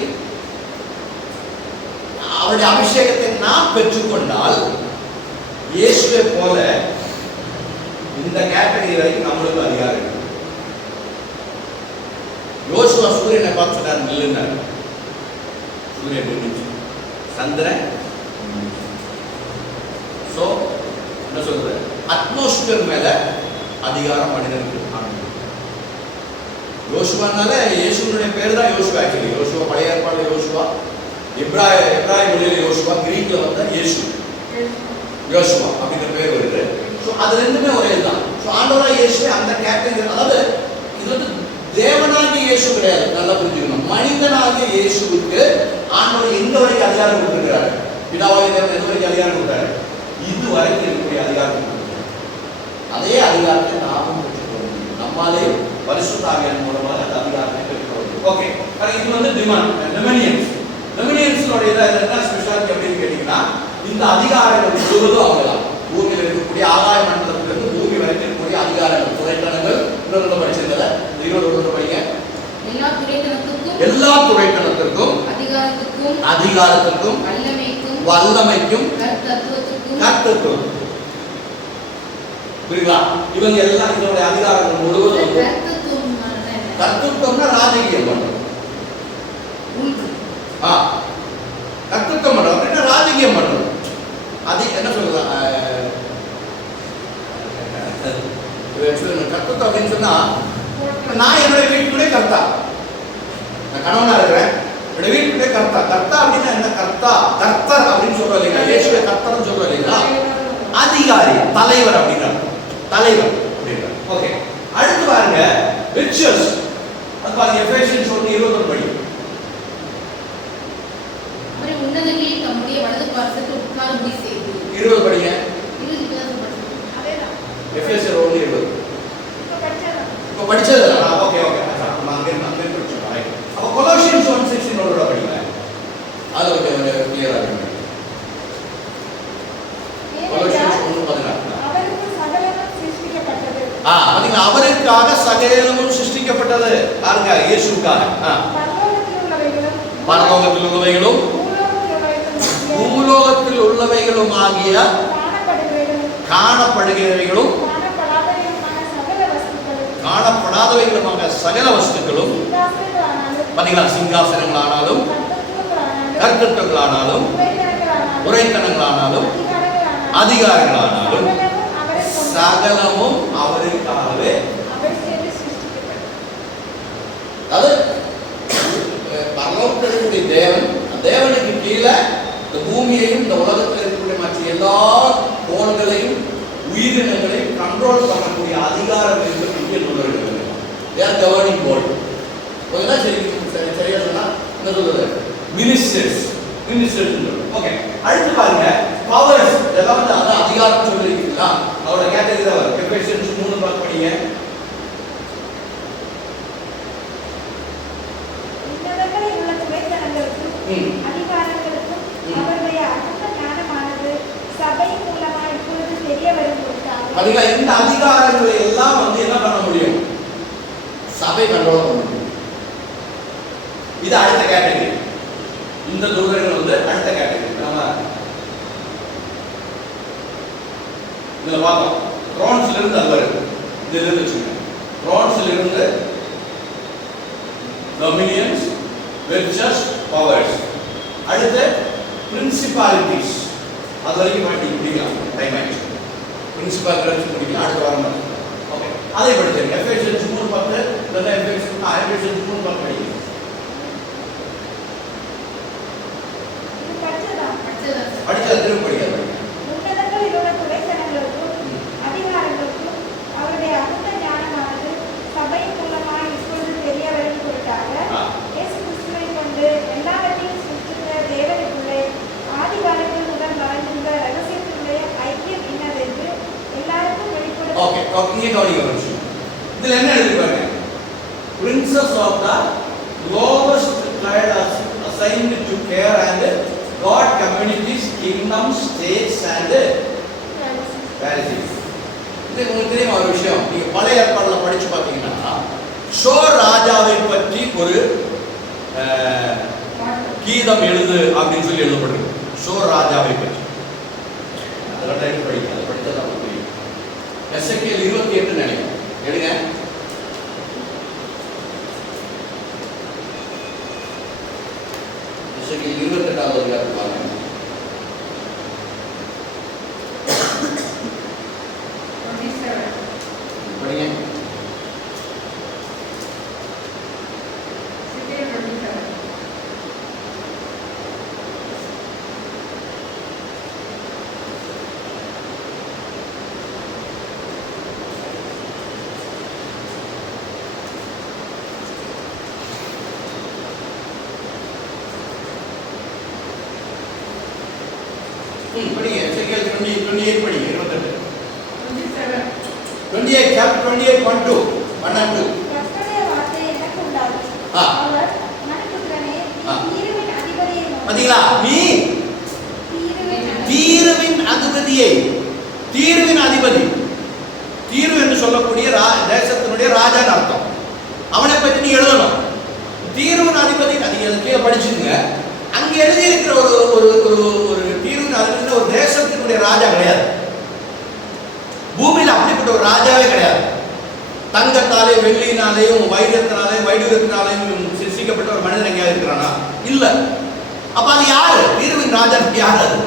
அவருடைய அபிஷேகத்தை நாம் பெற்றுக்கொண்டால், இயேசு இயேசுவை போல இந்த கேட்டகரி வரைக்கும் நம்மளுக்கு அதிகாரம் இருக்கு. யோசுவா சூரியனை பார்த்து சொன்னார் நில்லுன்னாரு. சூரியன் நின்றுச்சு, சந்திரன். சோ என்ன சொல்றது, அட்மாஸ்பியர் மேல அதிகாரம் மனிதனுக்கு. யோசுவானால இயேசுனுடைய பேர் தான் யோசுவா. ஆக்சுவலி யோசுவா பழைய ஏற்பாடுல யோசுவா, எப்ராய மொழியில யோசுவா, கிரீக்ல வந்தா இயேசு யோசுவா அப்படிங்கிற பேர் வருது. ஸோ அது ரெண்டுமே ஒரே இதுதான். ஸோ ஆண்டவராக இயேசுவே அந்த கேட்டகரி, அதாவது இது வந்து தேவனாகிய இயேசு கிடையாது, நல்லா புரிஞ்சுக்கணும். மனிதனாகிய இயேசுவுக்கு ஆண்டவர் எந்த வரைக்கும் அதிகாரம் கொடுத்திருக்கிறாரு, பிதாவாகிய தேவன் எந்த வரைக்கும் அதிகாரம் கொடுத்தாரு, இது வரைக்கும் இருக்கக்கூடிய அதிகாரம் கொடுத்திருக்கிறார். அதே அதிகாரத்தை நாமும் பெற்றுக்கொள்ள முடியும். நம்மாலே பரிசுத்த ஆவியானவர் மூலமாக அந்த அதிகாரத்தை பெற்றுக்கொள்ள முடியும். ஓகே, இது வந்து டொமினியன்ஸோட என்ன ஸ்பெஷாலிட்டி அப்படின்னு கேட்டீங்கன்னா, இந்த அதிகாரங்கள் முழுவதும் அவங்கதான். பூமியில் இருக்கக்கூடிய ஆகாய மண்டலத்திலிருந்து பூமி வரைக்கும் இருக்கக்கூடிய அதிகாரங்கள், துறைத்தனங்கள், இன்னொரு படிச்சிருந்தத 21 படிங்க. எல்லா துறைத்தனத்திற்கும் அதிகாரத்திற்கும் வல்லமைக்கும் கர்த்தத்துவம். புரியுதா? இவங்க எல்லாம் இதோட அதிகாரங்கள் முழுவதும். கர்த்தத்துவம்னா ராஜகீயம் பண்றது. கர்த்தத்துவம் பண்றது அப்படின்னா ராஜகீயம் பண்றது. அது என்ன சொல்றது, கர்த்தத்துவம் அப்படின்னு சொன்னா, நான் என்னுடைய வீட்டுக்குள்ளே கர்த்தா, நான் கணவனா இருக்கிறேன், என்னுடைய வீட்டுக்குள்ளே கர்த்தா. கர்த்தா அப்படின்னா என்ன, கர்த்தர் அப்படின்னு சொல்றோம் இல்லைங்களா, இயேசுவை கர்த்தர்னு சொல்றோம் இல்லைங்களா, அதிகாரி, தலைவர் அப்படிங்கிறார், தலைவர் அப்படிங்கிறார். ஓகே, அடுத்து பாருங்க ரிச்சர்ஸ். அது பாருங்க எபேசியன்ஸ் 1:21 படி. உன்னதங்களில் தம்முடைய வலது பார்சத்தில் உட்காரும்படி செய்து. 20 படிங்க. 20 அதேதான். எபேசியர் 1:20. இப்போ படிச்சது. ஓகே நம்ம அங்க படிச்சோம். ரைட். அப்ப கொலோசியன்ஸ் 1:16 ஓட படிங்க. அது கொஞ்சம் கிளியரா இருக்கு. கொலோசியன்ஸ் 1:16. அவருக்கு சகலமும் சிருஷ்டிக்கப்பட்டது. பாத்தீங்களா, அவருக்காக சகலமும் சிருஷ்டிக்கப்பட்டது. யாருங்க? இயேசுவுக்காக. பரலோகத்தில் உள்ளவைகளும் பூலோகத்தில் உள்ளவைகளும் ஆகிய காணப்படுகிறவைகளும் காணப்படாதவைகளுமாக சகல வஸ்துக்களும், பாத்தீங்களா, சிங்காசனங்களானாலும் கர்த்தர்களானாலும் உரைத்தனங்களானாலும் அதிகாரங்களானாலும் சகலமும் அவருக்காகவே. அது பரலோகத்தில் இருக்கக்கூடிய தேவன், தேவனுக்கு கீழே இந்த பூமியையும் இந்த உலகத்தில் இருக்கக்கூடிய மற்ற எல்லா கோள்களையும் உயிரினங்களையும் கண்ட்ரோல் பண்ணக்கூடிய அதிகாரம் இருக்கிறது உள்ளவர்கள். தேர் கவர்னிங் போர்டு. இதெல்லாம் சரியா சொன்னா என்ன சொல்றது, மினிஸ்டர்ஸ். ஓகே, அடுத்து பாருங்க பவர்ஸ். இதெல்லாம் வந்து அதான் அதிகாரம் சொல்லிருக்கீங்களா, அவரோட கேட்டகரி தான் வரும். எபேசியன்ஸ் 3 படிங்க. இந்த அதிகாரங்களை எல்லாம் வந்து என்ன பண்ண முடியும், சபை கண்ட்ரோல் பண்ண முடியும். இது அடுத்த கேட்டகரி. இந்த தூதர்கள் வந்து அடுத்த கேட்டகரி. நம்ம இதுல பார்த்தோம், த்ரோன்ஸ்ல இருந்து அது வருது. இதுல இருந்து வச்சுக்கோங்க, த்ரோன்ஸ்ல இருந்து டொமினியன்ஸ், ரிச்சஸ், பவர்ஸ். அடுத்து பிரின்சிபாலிட்டிஸ். அது வரைக்கும் படிக்கலாம், டைம் ஆயிடுச்சு. பிரின்சிபல் படிக்கலாம், அடுத்த வாரம். ஓகே, அதை படிச்சிருங்க. எபேசியன்ஸ் 3:10 இல்லைன்னா எபேசியன்ஸ் 3:10 படிங்க. படிச்சா திரும்ப படிக்காது. ஓகே, இங்கே கவனிக்க ஒரு விஷயம். இதுல என்ன எழுதிருக்காங்க, princess of the lowest class assigned to care and God communities, kingdoms, states and palaces. இது உங்களுக்கு தெரியும் ஒரு விஷயம். நீங்க பழைய ஏற்பாடுல படிச்சு பார்த்தீங்கன்னா ஷோர் ராஜாவை பற்றி ஒரு கீதம் எழுது அப்படின்னு சொல்லி எழுதப்பட்டிருக்கு. ஷோர் ராஜாவை பற்றி அதெல்லாம் படிக்க படித்த எசேக்கியேல் 28 நினைக்கிறேன். எடுங்க. எசேக்கியேல் 28வது அதிகாரம் பாருங்க. படிங்க. படிங்க. எசேக்கியேல் 28 படிங்க. 28. 28 chapter 28 1 to 1 and 2. கர்த்தருடைய வார்த்தை எனக்கு உண்டாச்சு. ஆ. அவர் மனுபுத்திரனே, ஆ. நீ தீருவின் அதிபதியை நோக்கி, பாத்தீங்களா? நீ தீருவின் அதிபதியை தீருவின் அதிபதி. தீரு என்று சொல்லக்கூடிய தேசத்தினுடைய ராஜான்னு அர்த்தம். அவனை பற்றி நீ எழுதணும். தீருவின் அதிபதி, நீங்க கீழே படிச்சுங்க. அங்க எழுதி இருக்கிற ஒரு ஒரு ஒரு தீருவின் அதிபதி ஒரு தேசத்தினுடைய ராஜா கிடையாது. பூமியில் அப்படிப்பட்ட ஒரு ராஜாவே கிடையாது. தங்கத்தாலே வெள்ளியினாலேயும் வைடூரியத்தினாலேயும் சிருஷ்டிக்கப்பட்ட ஒரு மனிதன் எங்கேயாவது இருக்கிறானா? இல்ல. அப்ப அது யாரு? தீருவின் ராஜா யார்? அது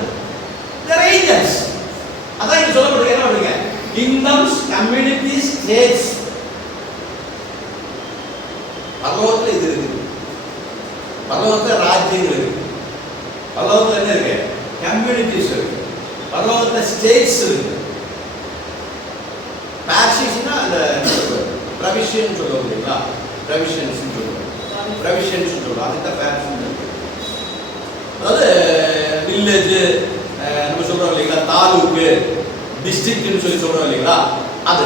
ஏஞ்சல்ஸ். அதான் இங்க சொல்லப்படுறது என்ன அப்படிங்க? Kingdoms, communities, states. பரலோகத்துல இது இருக்கு. பரலோகத்துல ராஜ்யங்கள் இருக்கு. பரலோகத்துல என்ன இருக்கு? கம்யூனிட்டிஸ் இருக்கு. பரலோகத்துல ஸ்டேட்ஸ் இருக்கு. பாக்சிஸ்னா அந்த ப்ரொவிஷன் சொல்லுவாங்க இல்லைங்களா? ப்ரொவிஷன்ஸ் சொல்லுவாங்க. ப்ரொவிஷன்ஸ் சொல்லுவாங்க. அதுக்கு தான் பாக்சிஸ் இருக்கு. அதாவது வில்லேஜ் நம்ம சொல்றோம் இல்லைங்களா? தாலுக்கு, டிஸ்ட்ரிக்ட்னு சொல்லி சொல்றோம் இல்லைங்களா? அது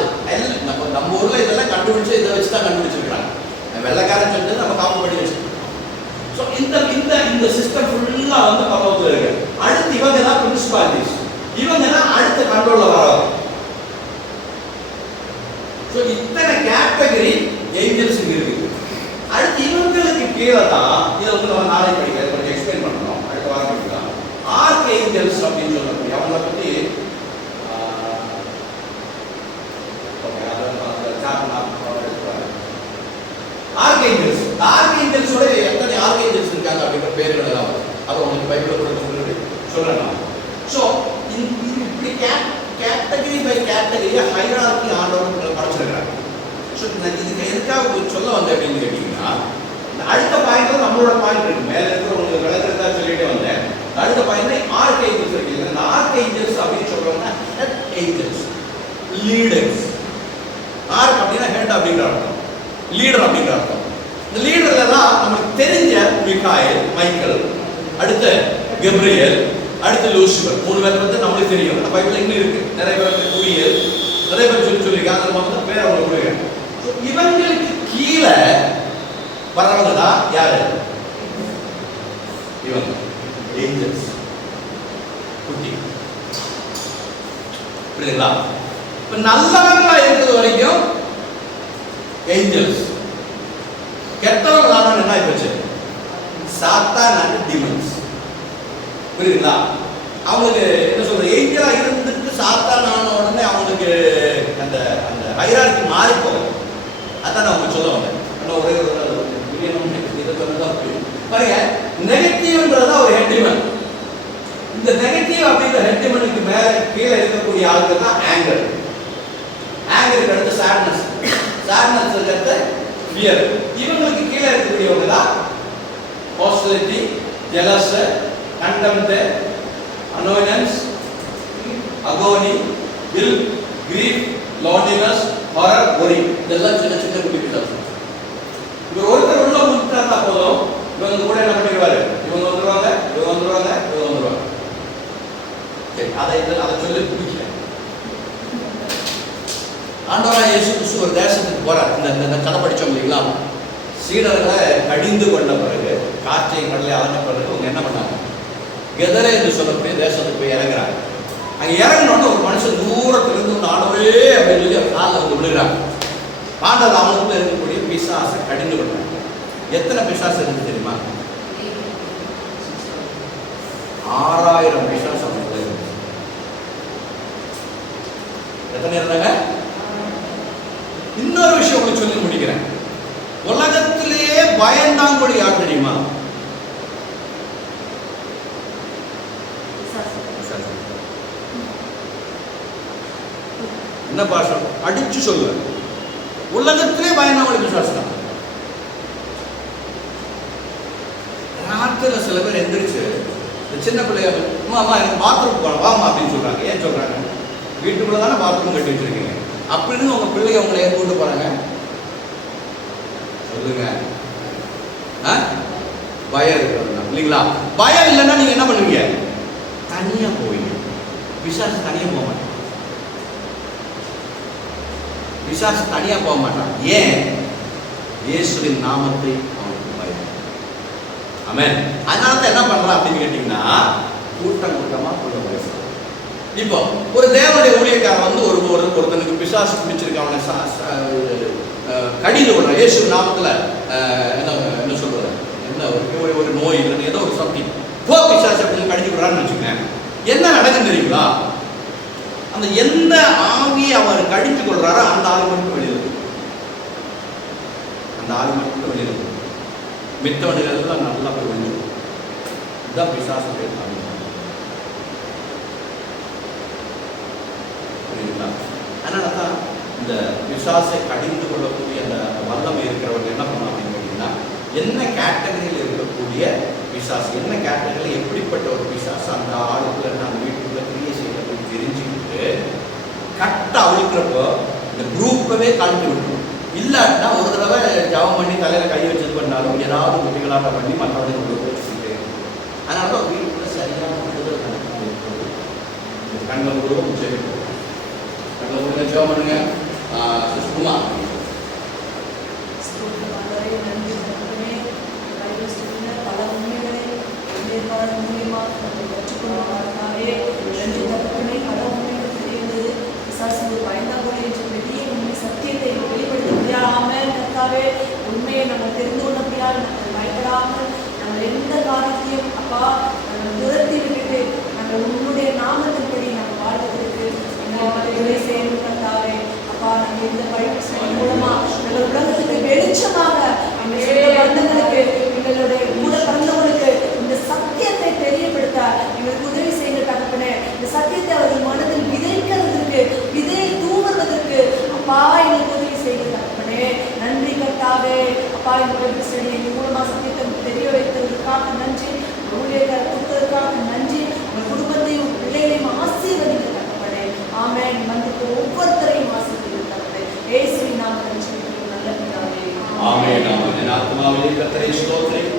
நம்ம ஊர்ல இதெல்லாம் கண்டுபிடிச்சு இதை வச்சு தான் கண்டுபிடிச்சிருக்கிறாங்க. வெள்ளைக்காரன் சொல்லிட்டு நம்ம காப்பி பண்ணி வச்சிருக்கோம். ஸோ இந்த சிஸ்டம் ஃபுல்லா வந்து பரலோகத்தில் இருக்கு. அடுத்து இவங்க தான் பிரின்சிபாலிட்டிஸ். இவங்க தான் அடுத்த கண்ட்ரோல்ல வரவங்க. ஸோ இத்தனை கேட்டகரி ஏஞ்சல்ஸ் இருக்கு. அடுத்து இவங்களுக்கு கீழே தான் இதை வந்து நம்ம நாளை படிக்க கொஞ்சம் எக்ஸ்பிளைன் பண்ணணும். அடுத்த வாரம் படிக்கலாம். ஆர்க் ஏஞ்சல்ஸ் அப்படின்னு சொல்லக்கூடிய அவங்கள பற்றி ஆர்க்ஏஞ்சல்ஸ். ஆர்க்ஏஞ்சல்ஸோட எத்தனை ஆர்க்ஏஞ்சல்ஸ் இருக்காங்க அப்படிங்கிற பேர்கள் எல்லாம் அது உங்களுக்கு பைபிள் கொடுத்து சொல்றேன். ஸோ இப்படி கேட்டகரி பை கேட்டகரியா ஹைரார்கி ஆண்டவர்கள் படைச்சிருக்கிறாங்க. ஸோ இதுக்கு எதுக்காக சொல்ல வந்தேன் அப்படின்னு கேட்டீங்கன்னா, அடுத்த பாயிண்ட்ல நம்மளோட பாயிண்ட் இருக்கு. மேல இருக்கிற உங்களுக்கு விளக்குறதா சொல்லிட்டே வந்தேன். அடுத்த பாயிண்ட்ல ஆர்க்ஏஞ்சல்ஸ் இருக்கு. இந்த ஆர்க்ஏஞ்சல்ஸ் அப்படின்னு சொல்றோம்னா ஹெட் ஏஞ்சல்ஸ், லீடர்ஸ். ஆர்க் அப்படின்னா ஹெட் அப்படிங்கிற அர்த்தம், லீடர் அப்படிங்கிற அர்த்தம். இந்த லீடர்ல தான் நமக்கு தெரிஞ்ச மைக்கேல், அடுத்து கெப்ரியேல், அடுத்து லூசிபர். 3 பேரை பத்தி நம்மளுக்கு தெரியும். அந்த பைபிள்ல இன்னும் இருக்கு. நிறைய பேர் குரியல், நிறைய பேர் சொல்லியிருக்காங்க. அந்த மாதிரி பேர் அவங்க கொடுக்குறேன். இவங்களுக்கு கீழே வர்றவங்க தான் யாரு? இவங்க ஏஞ்சல்ஸ். குட்டி புரியுதுங்களா? இப்ப நல்லவங்களா இருக்கிறது வரைக்கும் ஏஞ்சல்ஸ். கெட்டவங்க என்ன ஆயிப்போச்சு? சாத்தான் அண்ட் டிமன்ஸ். புரியுதுங்களா? அவங்களுக்கு என்ன சொல்றது? ஏஞ்சலா இருந்துட்டு சாத்தான் ஆன உடனே அவங்களுக்கு அந்த அந்த ஹைரார்கி மாறி போகும். அதான் அவங்க சொல்ல வந்தேன். ஒரே பாருங்க, நெகட்டிவ்ன்றது ஒரு ஹெட்டிமன். இந்த நெகட்டிவ் அப்படிங்கிற ஹெட்டிமனுக்கு மேல கீழே இருக்கக்கூடிய ஆளுக்கு தான் ஆங்கர். ஆங்கருக்கு அடுத்து சாட்னஸ், சாட்னஸ் அடுத்து ஃபியர். இவங்களுக்கு கீழே இருக்கக்கூடியவங்க தான் hostility, jealous, contempt, annoyance, agony, guilt, grief, loneliness, horror, worry. இதெல்லாம் சின்ன சின்ன குட்டி கிட்ட இவர் ஒருத்தர் உள்ள முட்டாருந்தா போதும், இவங்க கூட என்ன பண்ணிடுவாரு? இவங்க வந்துருவாங்க, இவங்க வந்துருவாங்க, இவங்க வந்துருவாங்க. சரி, அதை சொல்லி பிடிக்கல. ஆண்டவராகிய இயேசு கிறிஸ்து ஒரு தேசத்துக்கு போறார். இந்த கதை படிச்சோம் இல்லைங்களா? சீடர்களை கடிந்து கொண்ட பிறகு, காற்றை கடலை அளந்த பிறகு அவங்க என்ன பண்ணாங்க? கெதரே என்று சொல்லக்கூடிய தேசத்துக்கு போய் இறங்குறாங்க. அங்கே இறங்கினோன்னு ஒரு மனுஷன் தூரத்திலிருந்து ஒரு ஆண்டவரே அப்படின்னு சொல்லி அவர் காலில் வந்து விழுகிறாங்க. ஆண்டவர் அவனுக்குள்ள இருக்கக்கூடிய பிசாசை கடிந்து கொண்டாங்க. எத்தனை பிசாசு இருக்கு தெரியுமா? 6000 பிசாசு அவனுக்குள்ள இருக்கு. எத்தனை இருந்தாங்க? இன்னொரு விஷயம் உங்களுக்கு சொல்லி முடிக்கிறேன். உலகத்திலேயே பயந்தாங்கொழி யார் தெரியுமா? என்ன பாஷம் அடிச்சு சொல்லுவேன், உலகத்திலே பயந்தாங்கொழி பிசாசு தான். ராத்திரில சில பேர் எந்திரிச்சு சின்ன பிள்ளைய அம்மா அம்மா எனக்கு பாத்ரூம் போகலாம் வாமா அப்படின்னு சொல்றாங்க. ஏன் சொல்றாங்க? வீட்டுக்குள்ள தானே பாத்ரூம் கட்டி வச்சிருக்கீங்க அப்படின்னு உங்க பிள்ளைய உங்களை ஏன் கூட்டு போறாங்க சொல்லுங்க. பயம் இருக்கிறது இல்லைங்களா? பயம் இல்லைன்னா நீங்க என்ன பண்ணுவீங்க? தனியா போவீங்க. பிசாசு தனியா போக மாட்டான். பிசாசு தனியா போக மாட்டான். ஏன்? இயேசுவின் நாமத்தை அவனுக்கு பயம். ஆமென். அதனால தான் என்ன பண்றான் அப்படின்னு கேட்டீங்கன்னா கூட்டம் கூட்டமா கொள்ள பேசுறான். இப்போ ஒரு தேவனுடைய ஊழியக்காரன் வந்து ஒருத்தனுக்கு பிசாசு பிடிச்சிருக்க அவனை கடிந்து விடுறான். இயேசு நாமத்துல என்ன சொல்றது, என்ன ஒரு நோய் இல்லைன்னு ஏதோ ஒரு சம்திங் போ பிசாசு அப்படின்னு கடிச்சு விடுறான்னு வச்சுக்கோங்க. என்ன நடக்குன்னு தெரியுங்களா? அந்த எந்த ஆவியை அவர் கடித்து கொள்றாரோ அந்த ஆள் மட்டும் வெளியில், அந்த ஆள் மட்டும் வெளியில், மித்தவனுகள் எல்லாம் நல்லா போய் வெளியில். இதுதான் பிசாசு பேசுறாங்க. அதனால தான் இந்த பிசாசை கடிந்து கொள்ளக்கூடிய அந்த வல்லமை இருக்கிறவங்க என்ன பண்ணலாம் அப்படின்னு கேட்டீங்கன்னா, என்ன கேட்டகரியில் இருக்கக்கூடிய பிசாசு, என்ன கேட்டகரியில் எப்படிப்பட்ட ஒரு பிசாசு அந்த ஆளுக்குள்ள அந்த வீட்டுக்குள்ள கிரியை செய்யறது தெரிஞ்சுக்கிட்டு கரெக்டாக அழுக்கிறப்போ இந்த குரூப்பவே கழட்டி விட்டுரும். இல்லாட்டினா ஒரு தடவை ஜபம் பண்ணி தலையில் கை வச்சது பண்ணாலும் ஏதாவது குட்டிகளாட்டம் பண்ணி மற்றவங்க கொண்டு வச்சுக்கிட்டு, அதனால தான் வீட்டுக்குள்ள சரியான விடுதலை நடக்குது. கண்ணில் முழுவதும் உச்சரிப்போம். கண்ணில் முழுவதும் ஜபம் பண்ணுங்க. சும்மா பல உண்மைகளை மூலியமாக கற்றுக்கொண்டாலே பல உண்மைகள் தெரிந்தது. பிசாசு பயந்தாங்கொழி என்ற பெரிய உண்மை சத்தியத்தை வெளிப்படுத்த முடியாமல் கர்த்தாவே உண்மையை நம்ம தெரிந்து கொள்ள முடியாது. நாங்கள் பயப்படாமல் நாங்கள் எந்த காரியத்தையும் அப்பா நாங்கள் துரத்தி விட்டுட்டு நாங்கள் உன்னுடைய நாமத்தின்படி நாங்கள் வாழ்வதற்கு எங்களை செய்யணும் கர்த்தாவே. அப்பா நாங்கள் இந்த பயிற்சி மூலமா எங்கள் உலகத்துக்கு வெளிச்சமாக எங்களுடைய பந்தங்களுக்கு எங்களுடைய கூட பிறந்தவங்களுக்கு இந்த சத்தியத்தை தெரியப்படுத்த எங்களுக்கு உதவி செய்ய தகப்பனே. இந்த சத்தியத்தை அவர்கள் மனதில் விதைக்கிறதுக்கு விதையை தூவுவதற்கு அப்பா எங்களுக்கு உதவி செய்ய தகப்பனே. நன்றி கர்த்தாவே. அப்பா இந்த பயிற்சி செடி எங்கள் மூலமா சத்தியத்தை தெரிய வைத்ததற்காக நன்றி. ஊழியர்களை கொடுத்ததற்காக நன்றி. உங்கள் குடும்பத்தையும் பிள்ளைகளையும் ஆசீர்வதிக்க தகப்பனே. ஆமென். மந்திக்கு ஒவ்வொருத்தரையும் ஆசீர்வதிக்க தகப்பனே. இயேசுவின் நாமத்தில் நல்ல பிதாவே. ஆமென். ஆமென். ஆத்மாவிலே கர்த்தரை ஸ்தோத்திரிக்கிறேன்.